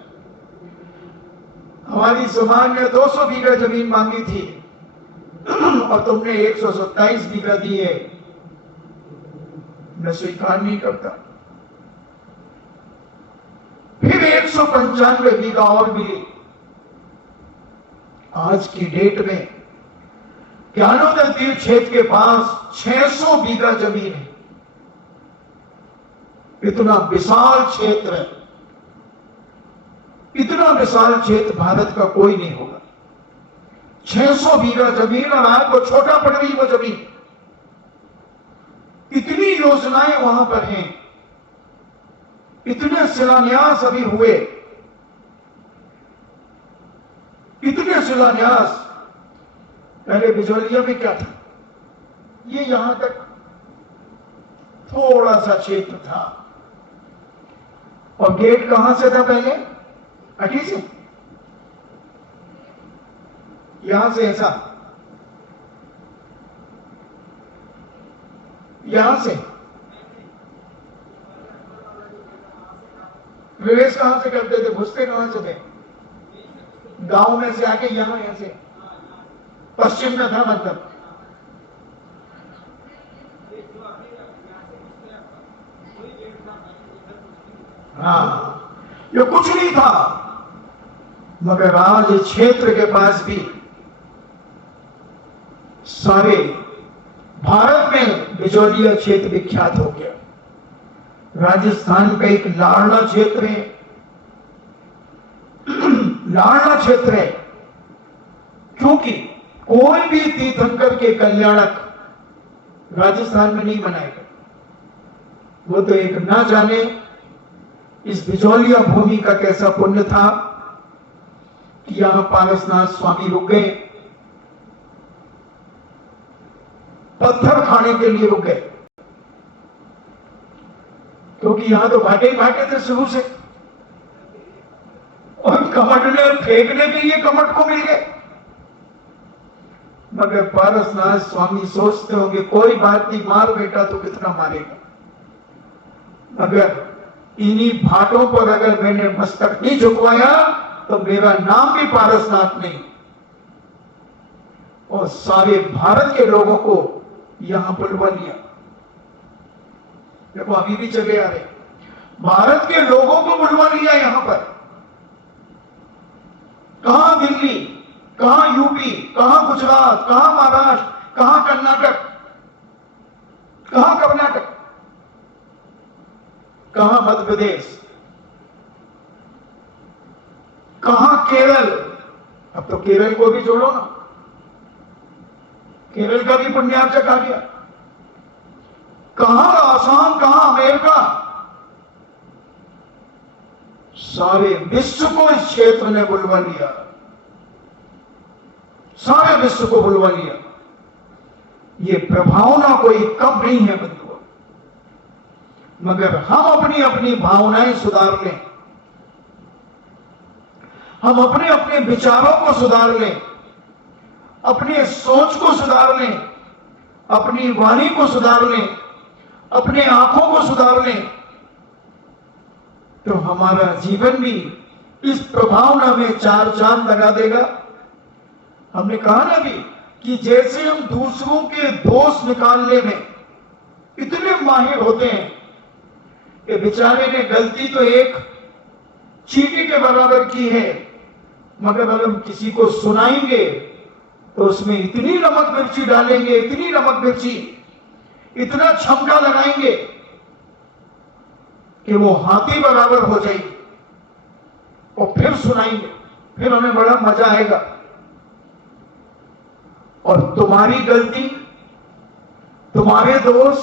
हमारी समाज ने 200 बीघा जमीन मांगी थी और तुमने 127 बीघा दी है, मैं स्वीकार नहीं करता। फिर 195 बीघा और मिली। आज की डेट में ज्ञानोदय तीर्थ क्षेत्र के पास 600 बीघा जमीन है। इतना विशाल क्षेत्र है, इतना विशाल क्षेत्र भारत का कोई नहीं होगा। 600 बीघा जमीन और आपको छोटा पड़ रही वो जमीन। इतनी योजनाएं वहां पर हैं, इतने शिलान्यास अभी हुए, इतने शिलान्यास। पहले बिजौलिया में क्या था, ये यहां तक थोड़ा सा क्षेत्र था और गेट कहां से था पहले, अटी से, यहां से ऐसा, यहां से प्रवेश कहां से करते थे, घुसते कहां से थे, गांव में से आके यहां ऐसे पश्चिम में था मतलब। हाँ, ये कुछ नहीं था, मगर आज इस क्षेत्र के पास भी सारे भारत में बिजौलिया क्षेत्र विख्यात हो गया। राजस्थान का एक लाड़ला क्षेत्र है, लाड़ला क्षेत्र है क्योंकि कोई भी तीर्थंकर के कल्याणक राजस्थान में नहीं मनाएगा। वो तो एक ना जाने इस बिजौलिया भूमि का कैसा पुण्य था कि यहां पारसनाथ स्वामी रुक गए, पत्थर खाने के लिए रुक गए, क्योंकि यहां तो भाटे ही भाटे थे शुरू से और कमट ने फेंकने के लिए कमट को मिल गए। मगर पारसनाथ स्वामी सोचते होंगे कोई बात नहीं, मार बेटा तो कितना मारेगा, मगर इन्हीं भाटों पर अगर मैंने मस्तक नहीं झुकवाया तो मेरा नाम भी पारसनाथ नहीं। और सारे भारत के लोगों को यहां बुलवा लिया। देखो अभी भी चले आ रहे, भारत के लोगों को बुलवा लिया यहां पर। कहां दिल्ली, कहां यूपी, कहां गुजरात, कहां महाराष्ट्र, कहां कर्नाटक, कहां कर्नाटक, कहां मध्य प्रदेश, कहां केरल। अब तो केरल को भी जोड़ो ना, केरल का भी पुण्यार्चक आ गया। कहां आसाम, कहां अमेरिका, सारे विश्व को इस क्षेत्र ने बुलवा लिया, सारे विश्व को बुलवा लिया। ये प्रभावना कोई कम नहीं है बंधुओं, मगर हम अपनी अपनी भावनाएं सुधार लें, हम अपने अपने विचारों को सुधार लें, अपनी सोच को सुधार लें, अपनी वाणी को सुधार लें, अपने आंखों को सुधार लें, तो हमारा जीवन भी इस प्रभावना में चार चांद लगा देगा। हमने कहा ना भी कि जैसे हम दूसरों के दोष निकालने में इतने माहिर होते हैं कि बेचारे ने गलती तो एक चींटी के बराबर की है, मगर अगर हम किसी को सुनाएंगे तो उसमें इतनी नमक मिर्ची डालेंगे, इतनी नमक मिर्ची, इतना छमका लगाएंगे कि वो हाथी बराबर हो जाएगी, और फिर सुनाएंगे, फिर हमें बड़ा मजा आएगा। और तुम्हारी गलती, तुम्हारे दोष,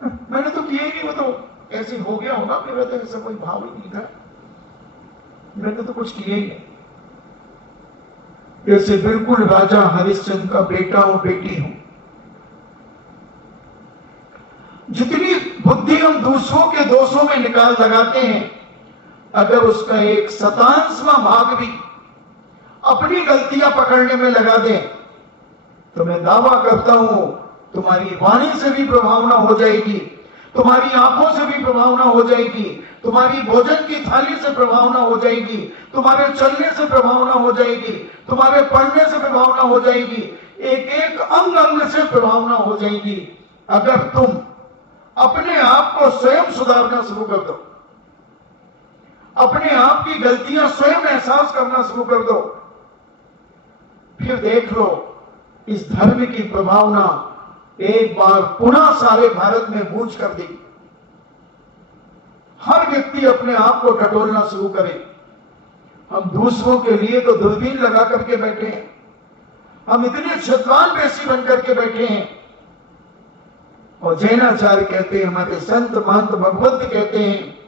मैंने तो किया ही नहीं, वो तो ऐसे हो गया होगा, मेरा तो ऐसा कोई भाव ही नहीं था, मैंने तो कुछ किया ही नहीं। जैसे बिल्कुल राजा हरिश्चंद्र का बेटा और बेटी हूं। जितनी बुद्धि हम दूसरों के दोषों में निकाल लगाते हैं, अगर उसका एक शतांशवां भाग भी अपनी गलतियां पकड़ने में लगा दें, तो मैं दावा करता हूं तुम्हारी वाणी से भी प्रभावना हो जाएगी, तुम्हारी आंखों से भी प्रभावना हो जाएगी, तुम्हारी भोजन की थाली से प्रभावना हो जाएगी, तुम्हारे चलने से प्रभावना हो जाएगी, तुम्हारे पढ़ने से प्रभावना हो जाएगी, एक एक अंग अंग से प्रभावना हो जाएगी। अगर तुम अपने आप को स्वयं सुधारना शुरू कर दो, अपने आप की गलतियां स्वयं एहसास करना शुरू कर दो, फिर देख लो इस धर्म की प्रभावना एक बार पुनः सारे भारत में गूंज कर देगी। हर व्यक्ति अपने आप को टटोलना शुरू करे। हम दूसरों के लिए तो दूरबीन लगा करके बैठे हैं, हम इतने छद्वान बेसी बन करके बैठे हैं, और जैनाचार्य कहते हैं, हमारे संत महंत भगवत कहते हैं,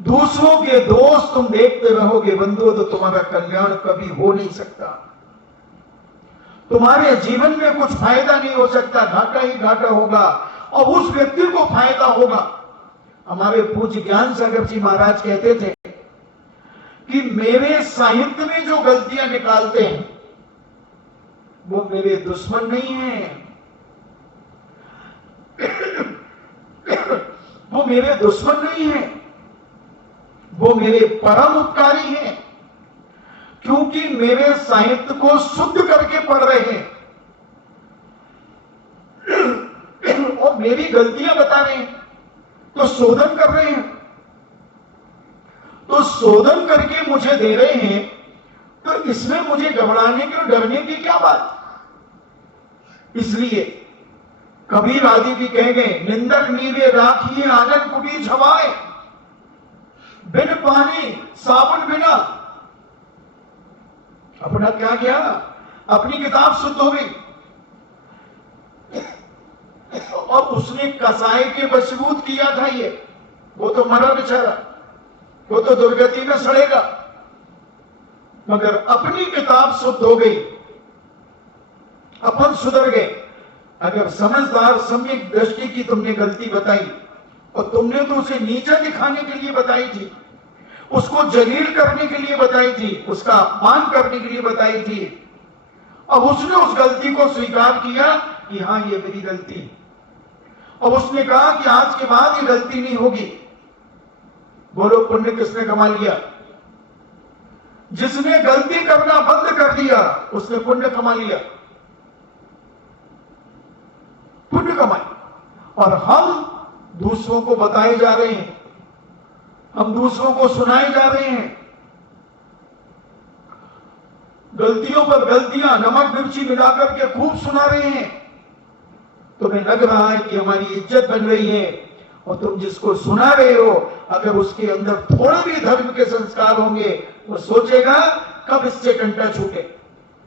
दूसरों के दोष तुम देखते रहोगे बंधुओं, तो तुम्हारा कल्याण कभी हो नहीं सकता, तुम्हारे जीवन में कुछ फायदा नहीं हो सकता, घाटा ही घाटा होगा, और उस व्यक्ति को फायदा होगा। हमारे पूज्य ज्ञान सागर जी महाराज कहते थे कि मेरे साहित्य में जो गलतियां निकालते हैं वो मेरे दुश्मन नहीं है, वो मेरे दुश्मन नहीं है, वो मेरे परम उपकारी हैं, क्योंकि मेरे साहित्य को शुद्ध करके पढ़ रहे हैं और मेरी गलतियां बता रहे हैं, तो शोधन कर रहे हैं, तो शोधन करके मुझे दे रहे हैं, तो इसमें मुझे घबराने की और डरने की क्या बात। इसलिए कबीर आदि भी कह गए, निंदक नीरे राखिए आंगन कुटी छवाए, बिन पानी साबुन बिना। अपना क्या किया, अपनी किताब शुद्ध हो गई, और उसने कसाई के वशीभूत किया था, ये वो तो मरा बेचारा, वो तो दुर्गति में सड़ेगा, मगर अपनी किताब शुद्ध हो गई, अपन सुधर गए। अगर समझदार सम्यक दृष्टि की तुमने गलती बताई, और तुमने तो उसे नीचा दिखाने के लिए बताई थी, उसको जलील करने के लिए बताई थी, उसका अपमान करने के लिए बताई थी, अब उसने उस गलती को स्वीकार किया कि हाँ ये मेरी गलती, और उसने कहा कि आज के बाद ये गलती नहीं होगी। बोलो पुण्य किसने कमा लिया? जिसने गलती करना बंद कर दिया उसने पुण्य कमा लिया, पुण्य कमाई। और हम दूसरों को बताए जा रहे हैं, हम दूसरों को सुनाए जा रहे हैं, गलतियों पर गलतियां नमक मिर्ची मिलाकर के खूब सुना रहे हैं। तुम्हें लग रहा है कि हमारी इज्जत बन रही है, और तुम जिसको सुना रहे हो अगर उसके अंदर थोड़े भी धर्म के संस्कार होंगे, वो सोचेगा कब इससे कंटा छूटे,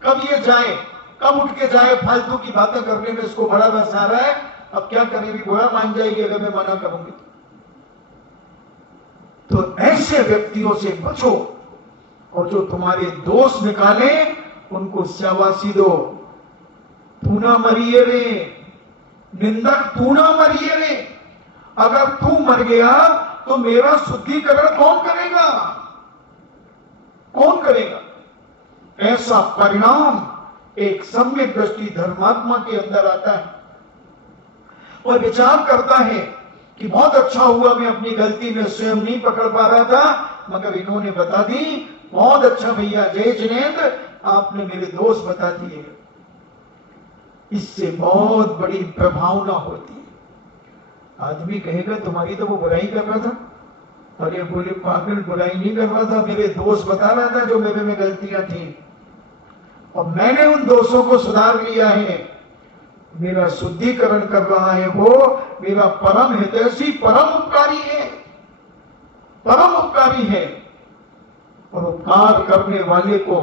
कब ये जाए, कब उठ के जाए, फालतू की बातें करने में इसको बड़ा रस आ रहा है, अब क्या करेगी, बुरा मान जाएगी अगर मैं मना करूंगी। तो ऐसे व्यक्तियों से बचो, और जो तुम्हारे दोष निकाले उनको शाबाशी दो। तू ना मरिए रे निंदक, तू ना मरिए रे। अगर तू मर गया तो मेरा शुद्धिकरण कौन करेगा? कौन करेगा? ऐसा परिणाम एक सम्यक दृष्टि धर्मात्मा के अंदर आता है और विचार करता है कि बहुत अच्छा हुआ मैं अपनी गलती में स्वयं नहीं पकड़ पा रहा था, मगर इन्होंने बता दी। बहुत अच्छा भैया जय जिनेंद्र, आपने मेरे दोष बता दिए। इससे बहुत बड़ी प्रभावना होती है। आदमी कहेगा तुम्हारी तो वो बुराई कर रहा था, और ये बोले पागल बुराई नहीं कर रहा था, मेरे दोष बता रहा था जो मेरे में गलतियां थी, और मैंने उन दोषों को सुधार लिया है। मेरा शुद्धिकरण कर रहा है वो मेरा परम हितैषी, परम उपकारी है, परम उपकारी है। और उपकार करने वाले को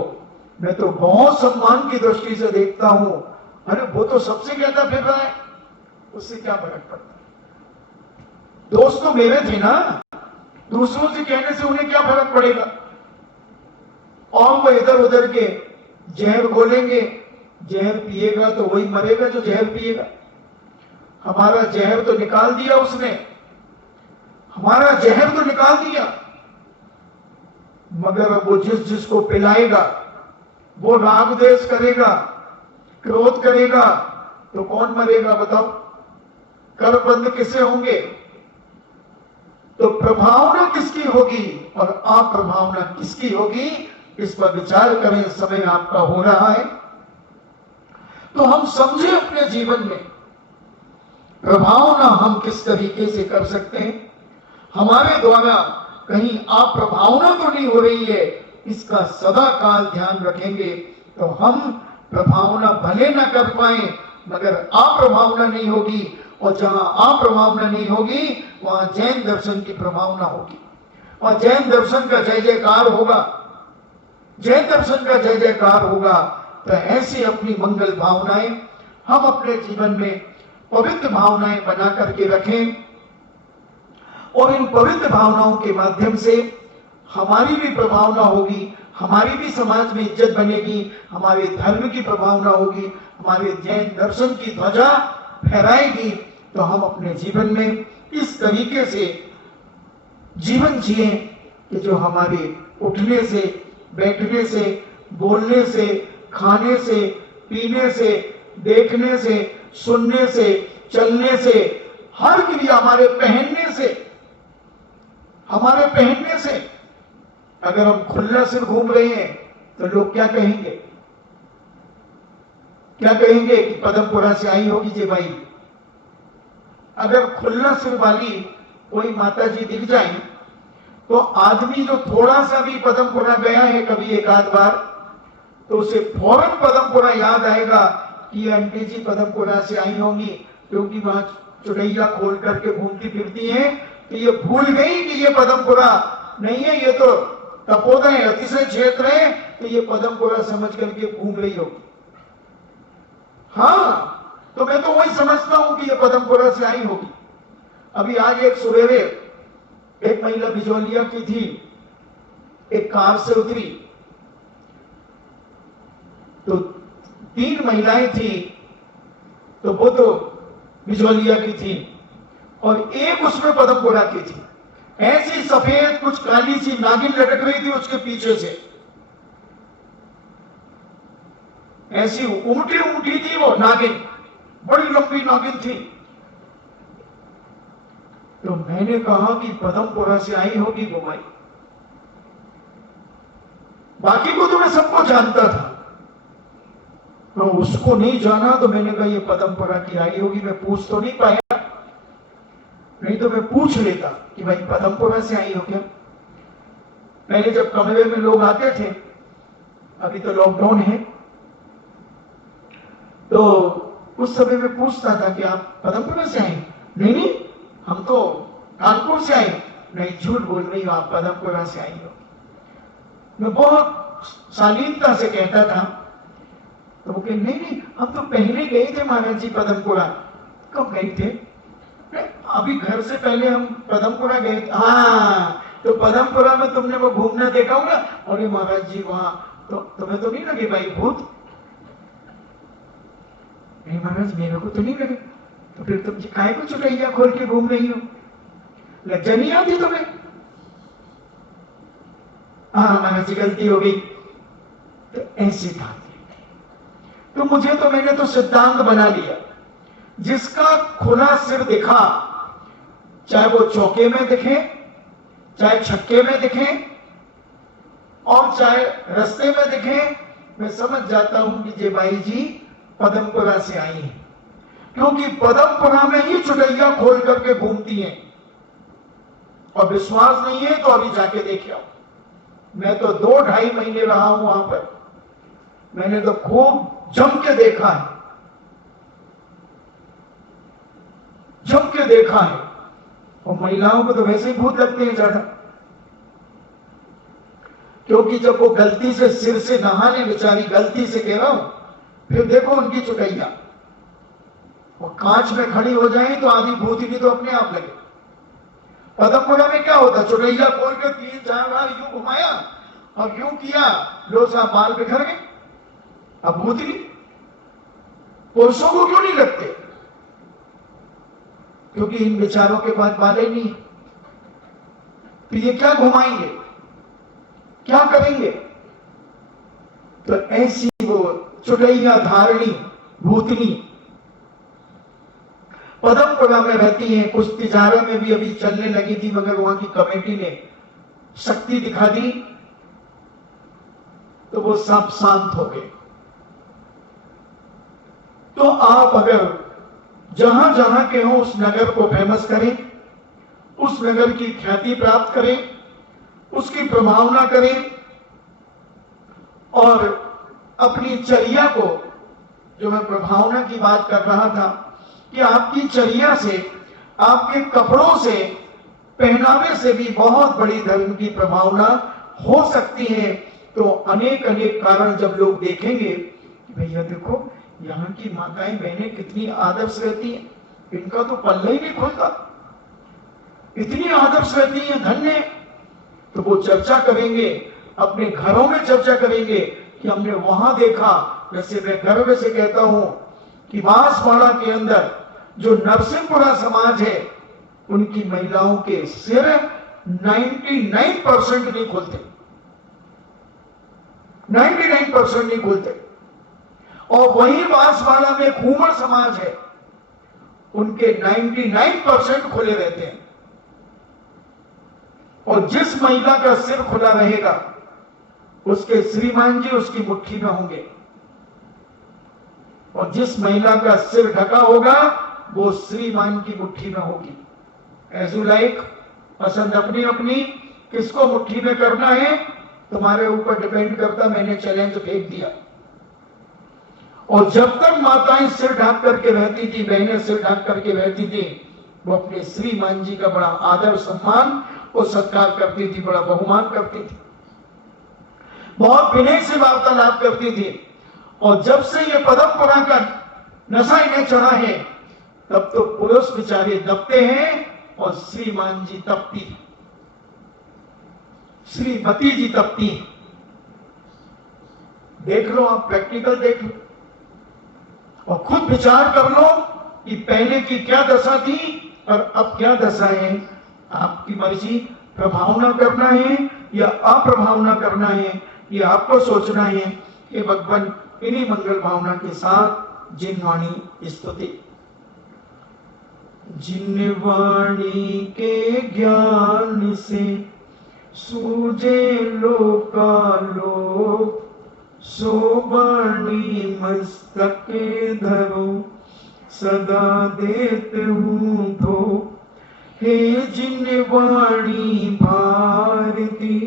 मैं तो बहुत सम्मान की दृष्टि से देखता हूं। अरे वो तो सबसे कहता फिर रहा है, उससे क्या फर्क पड़ता है? दोस्त तो मेरे थे ना, दूसरों से कहने से उन्हें क्या फर्क पड़ेगा? और वो इधर उधर के जहर बोलेंगे, जहर पिएगा तो वही मरेगा जो जहर पिएगा। हमारा जहर तो निकाल दिया उसने, हमारा जहर तो निकाल दिया, मगर अब वो जिसको पिलाएगा वो राग द्वेष करेगा, क्रोध करेगा, तो कौन मरेगा बताओ? करबंद किसे होंगे? तो प्रभावना किसकी होगी और अप्रभावना किसकी होगी? इस पर विचार करें, समय आपका हो रहा है। तो हम समझे अपने जीवन में प्रभावना हम किस तरीके से कर सकते हैं। हमारे द्वारा कहीं अप्रभावना तो नहीं हो रही है, इसका सदा काल ध्यान रखेंगे तो हम प्रभावना भले न कर पाए मगर अप्रभावना नहीं होगी, और जहां अप्रभावना नहीं होगी वहां जैन दर्शन की प्रभावना होगी, और जैन दर्शन का जय जयकार होगा, जैन दर्शन का जय जयकार होगा। तो ऐसी अपनी मंगल भावनाएं हम अपने जीवन में पवित्र भावनाएं बना करके रखें, और इन पवित्र भावनाओं के माध्यम से हमारी भी प्रभावना होगी, हमारी भी समाज में इज्जत बनेगी, हमारे धर्म की प्रभावना होगी, हमारे जैन दर्शन की ध्वजा फहराएगी। तो हम अपने जीवन में इस तरीके से जीवन जिए कि जो हमारे उठने से, बैठने से, बोलने से, खाने से, पीने से, देखने से, सुनने से, चलने से, हर क्रिया, हमारे पहनने से, हमारे पहनने से, अगर हम खुला सिर घूम रहे हैं तो लोग क्या कहेंगे? क्या कहेंगे कि पदमपुरा से आई होगी जे भाई। अगर खुला सिर वाली कोई माता जी दिख जाए तो आदमी जो थोड़ा सा भी पदमपुरा गया है कभी एक आध बार, तो उसे फौरन पदमपुरा याद आएगा कि ये आंटी जी पदमपुरा से आई होंगी, क्योंकि वहां चुड़ैया खोल करके घूमती फिरती हैं। तो ये भूल गई कि ये पदमपुरा नहीं है, ये तो तपोदय है, अतिशय क्षेत्र है, तो ये पदमपुरा समझ करके घूम रही होगी। हाँ, तो मैं तो वही समझता हूं कि ये पदमपुरा से आई होगी। अभी आज एक सवेरे एक महिला बिजौलिया की थी, एक कार से उतरी तो 3 महिलाएं थी, तो वो तो बिजौलिया की थी और एक उसमें पदमपुरा की थी। ऐसी सफेद कुछ काली सी नागिन लटक रही थी उसके पीछे से, ऐसी उमटी उमटी थी वो नागिन, बड़ी लंबी नागिन थी। तो मैंने कहा कि पदमपुरा से आई होगी वो भाई। बाकी को तो मैं सबको जानता था, मैं उसको नहीं जाना, तो मैंने कहा ये पदमपुरा की आई होगी। मैं पूछ तो नहीं पाया, नहीं तो मैं पूछ लेता कि भाई पदमपुरा से आई हो क्या। पहले जब कमरे में लोग आते थे, अभी तो लॉकडाउन है, तो उस समय में पूछता था कि आप पदमपुरा से आए? नहीं नहीं, हम तो कानपुर से आए। नहीं, झूठ बोल रही हो, आप पदमपुरा से आई हो। मैं बहुत शालीनता से कहता था, तो वो कहे नहीं नहीं, हम तो पहले गए थे महाराज जी पदमपुरा। कब गए थे? अभी घर से पहले हम पदमपुरा गए थे। हाँ, तो पदमपुरा में तुमने वो घूमना देखा होगा, अरे महाराज जी वहां तो तुम्हें तो नहीं लगे भाई भूत? नहीं महाराज मेरे को तो नहीं लगे। तो फिर तुम काहे को चुटैया खोल के घूम रही हो? लज्जा नहीं आती तुम्हें? हाँ महाराज जी गलती हो गई। तो ऐसी था। तो मुझे तो मैंने तो सिद्धांत बना लिया, जिसका खुला सिर दिखा, चाहे वो चौके में दिखे, चाहे छक्के में दिखे, और चाहे रास्ते में दिखे, मैं समझ जाता हूं कि जे बाई जी पदमपुरा से आई हैं, क्योंकि पदमपुरा में ही चुटैया खोल करके घूमती हैं। और विश्वास नहीं है तो अभी जाके देख आओ। मैं तो 2-2.5 महीने रहा हूं वहां पर, मैंने तो खूब जम के देखा है, जम के देखा है। और महिलाओं को तो वैसे ही भूत लगते हैं ज्यादा, क्योंकि जब वो गलती से सिर से नहाने, बेचारी गलती से कह रहा हूं, फिर देखो उनकी चुटैया, वो कांच में खड़ी हो जाए तो आधी भूतनी तो अपने आप लगे। पदमपुरा में क्या होता, चुटैया खोल के 3-4 बार यूं घुमाया और यूं किया, लो साहब बाल बिखर गए। अब भूतनी पुरुषों को क्यों नहीं लगते? क्योंकि इन बेचारों के पास बाल ही नहीं, तो ये क्या घुमाएंगे, क्या करेंगे? तो ऐसी वो चुटैया धारणी भूतनी पदमपुरा में रहती हैं। कुछ तिजारा में भी अभी चलने लगी थी, मगर वहां की कमेटी ने शक्ति दिखा दी तो वो सब शांत हो गए। तो आप अगर जहां जहां के हो उस नगर को फेमस करें, उस नगर की ख्याति प्राप्त करें, उसकी प्रभावना करें, और अपनी चर्या को, जो मैं प्रभावना की बात कर रहा था, कि आपकी चर्या से, आपके कपड़ों से, पहनावे से भी बहुत बड़ी धर्म की प्रभावना हो सकती है। तो अनेक अनेक कारण जब लोग देखेंगे, भैया देखो यहाँ की माताएं बहनें कितनी आदर्श रहती हैं, इनका तो पल्ला ही नहीं खुलता, इतनी आदर्श रहती है, धन्य। तो वो चर्चा करेंगे, अपने घरों में चर्चा करेंगे कि हमने वहां देखा। जैसे मैं गर्व से कहता हूं कि बांसवाड़ा के अंदर जो नरसिंहपुरा समाज है, उनकी महिलाओं के सिर 99% नहीं खुलते, 99% नहीं खुलते। और वही बांसवाड़ा में खूमर समाज है, उनके 99% खुले रहते हैं। और जिस महिला का सिर खुला रहेगा, उसके श्रीमान जी उसकी मुट्ठी में होंगे, और जिस महिला का सिर ढका होगा वो श्रीमान की मुट्ठी में होगी। एज यू लाइक, पसंद अपनी अपनी, किसको मुट्ठी में करना है तुम्हारे ऊपर डिपेंड करता। मैंने चैलेंज फेंक दिया। और जब तक माताएं सिर ढक करके रहती थी, बहनें सिर ढक करके रहती थी, वो अपने श्रीमान जी का बड़ा आदर सम्मान और सत्कार करती थी, बड़ा बहुमान करती थी, बहुत विनय से वार्तालाप करती थी। और जब से ये पदमपुरा का नशा इन्हें चढ़ा है, तब तो पुरुष बेचारे दबते हैं और श्रीमान जी तपती, श्रीमती जी तपती। देख लो, आप प्रैक्टिकल देख लो और खुद विचार कर लो कि पहले की क्या दशा थी और अब क्या दशा है। आपकी मर्जी, प्रभावना करना है या अप्रभावना करना है, ये आपको सोचना है। कि भगवान इन्हीं मंगल भावना के साथ जिनवाणी स्तुति। जिनवाणी के ज्ञान से सूझे लोकालोक, सोबाणी मस्तक धरो सदा देते हूँ धो। हे जिनवाणी भारती,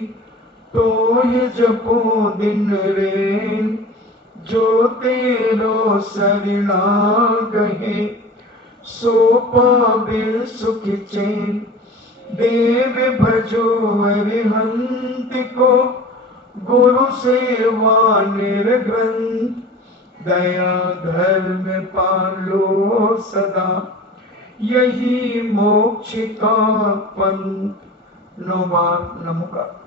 तो ये जपो दिन रैन, जो तेरो शरणा गहे, सो पावे सुख चैन। देव भजो अरिहंत को, गुरु सेवा निर्ग्रंथ। दया धर्म पालो सदा, यही मोक्ष का पंथ। 9 बार नमोकार।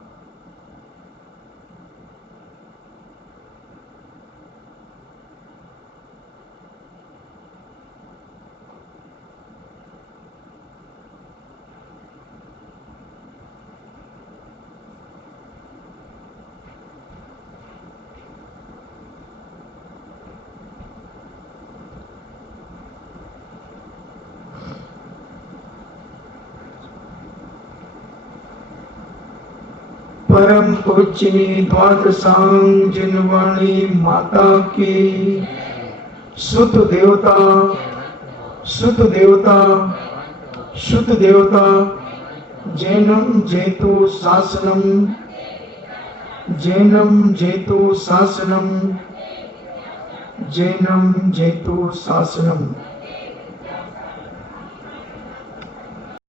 परम पूज्यनी द्वादशांग जिनवाणी माता की सुत देवता सुत देवता सुत देवता जैनम जेतु शासनम जैनम जेतु शासनम जैनम जेतु शासनम।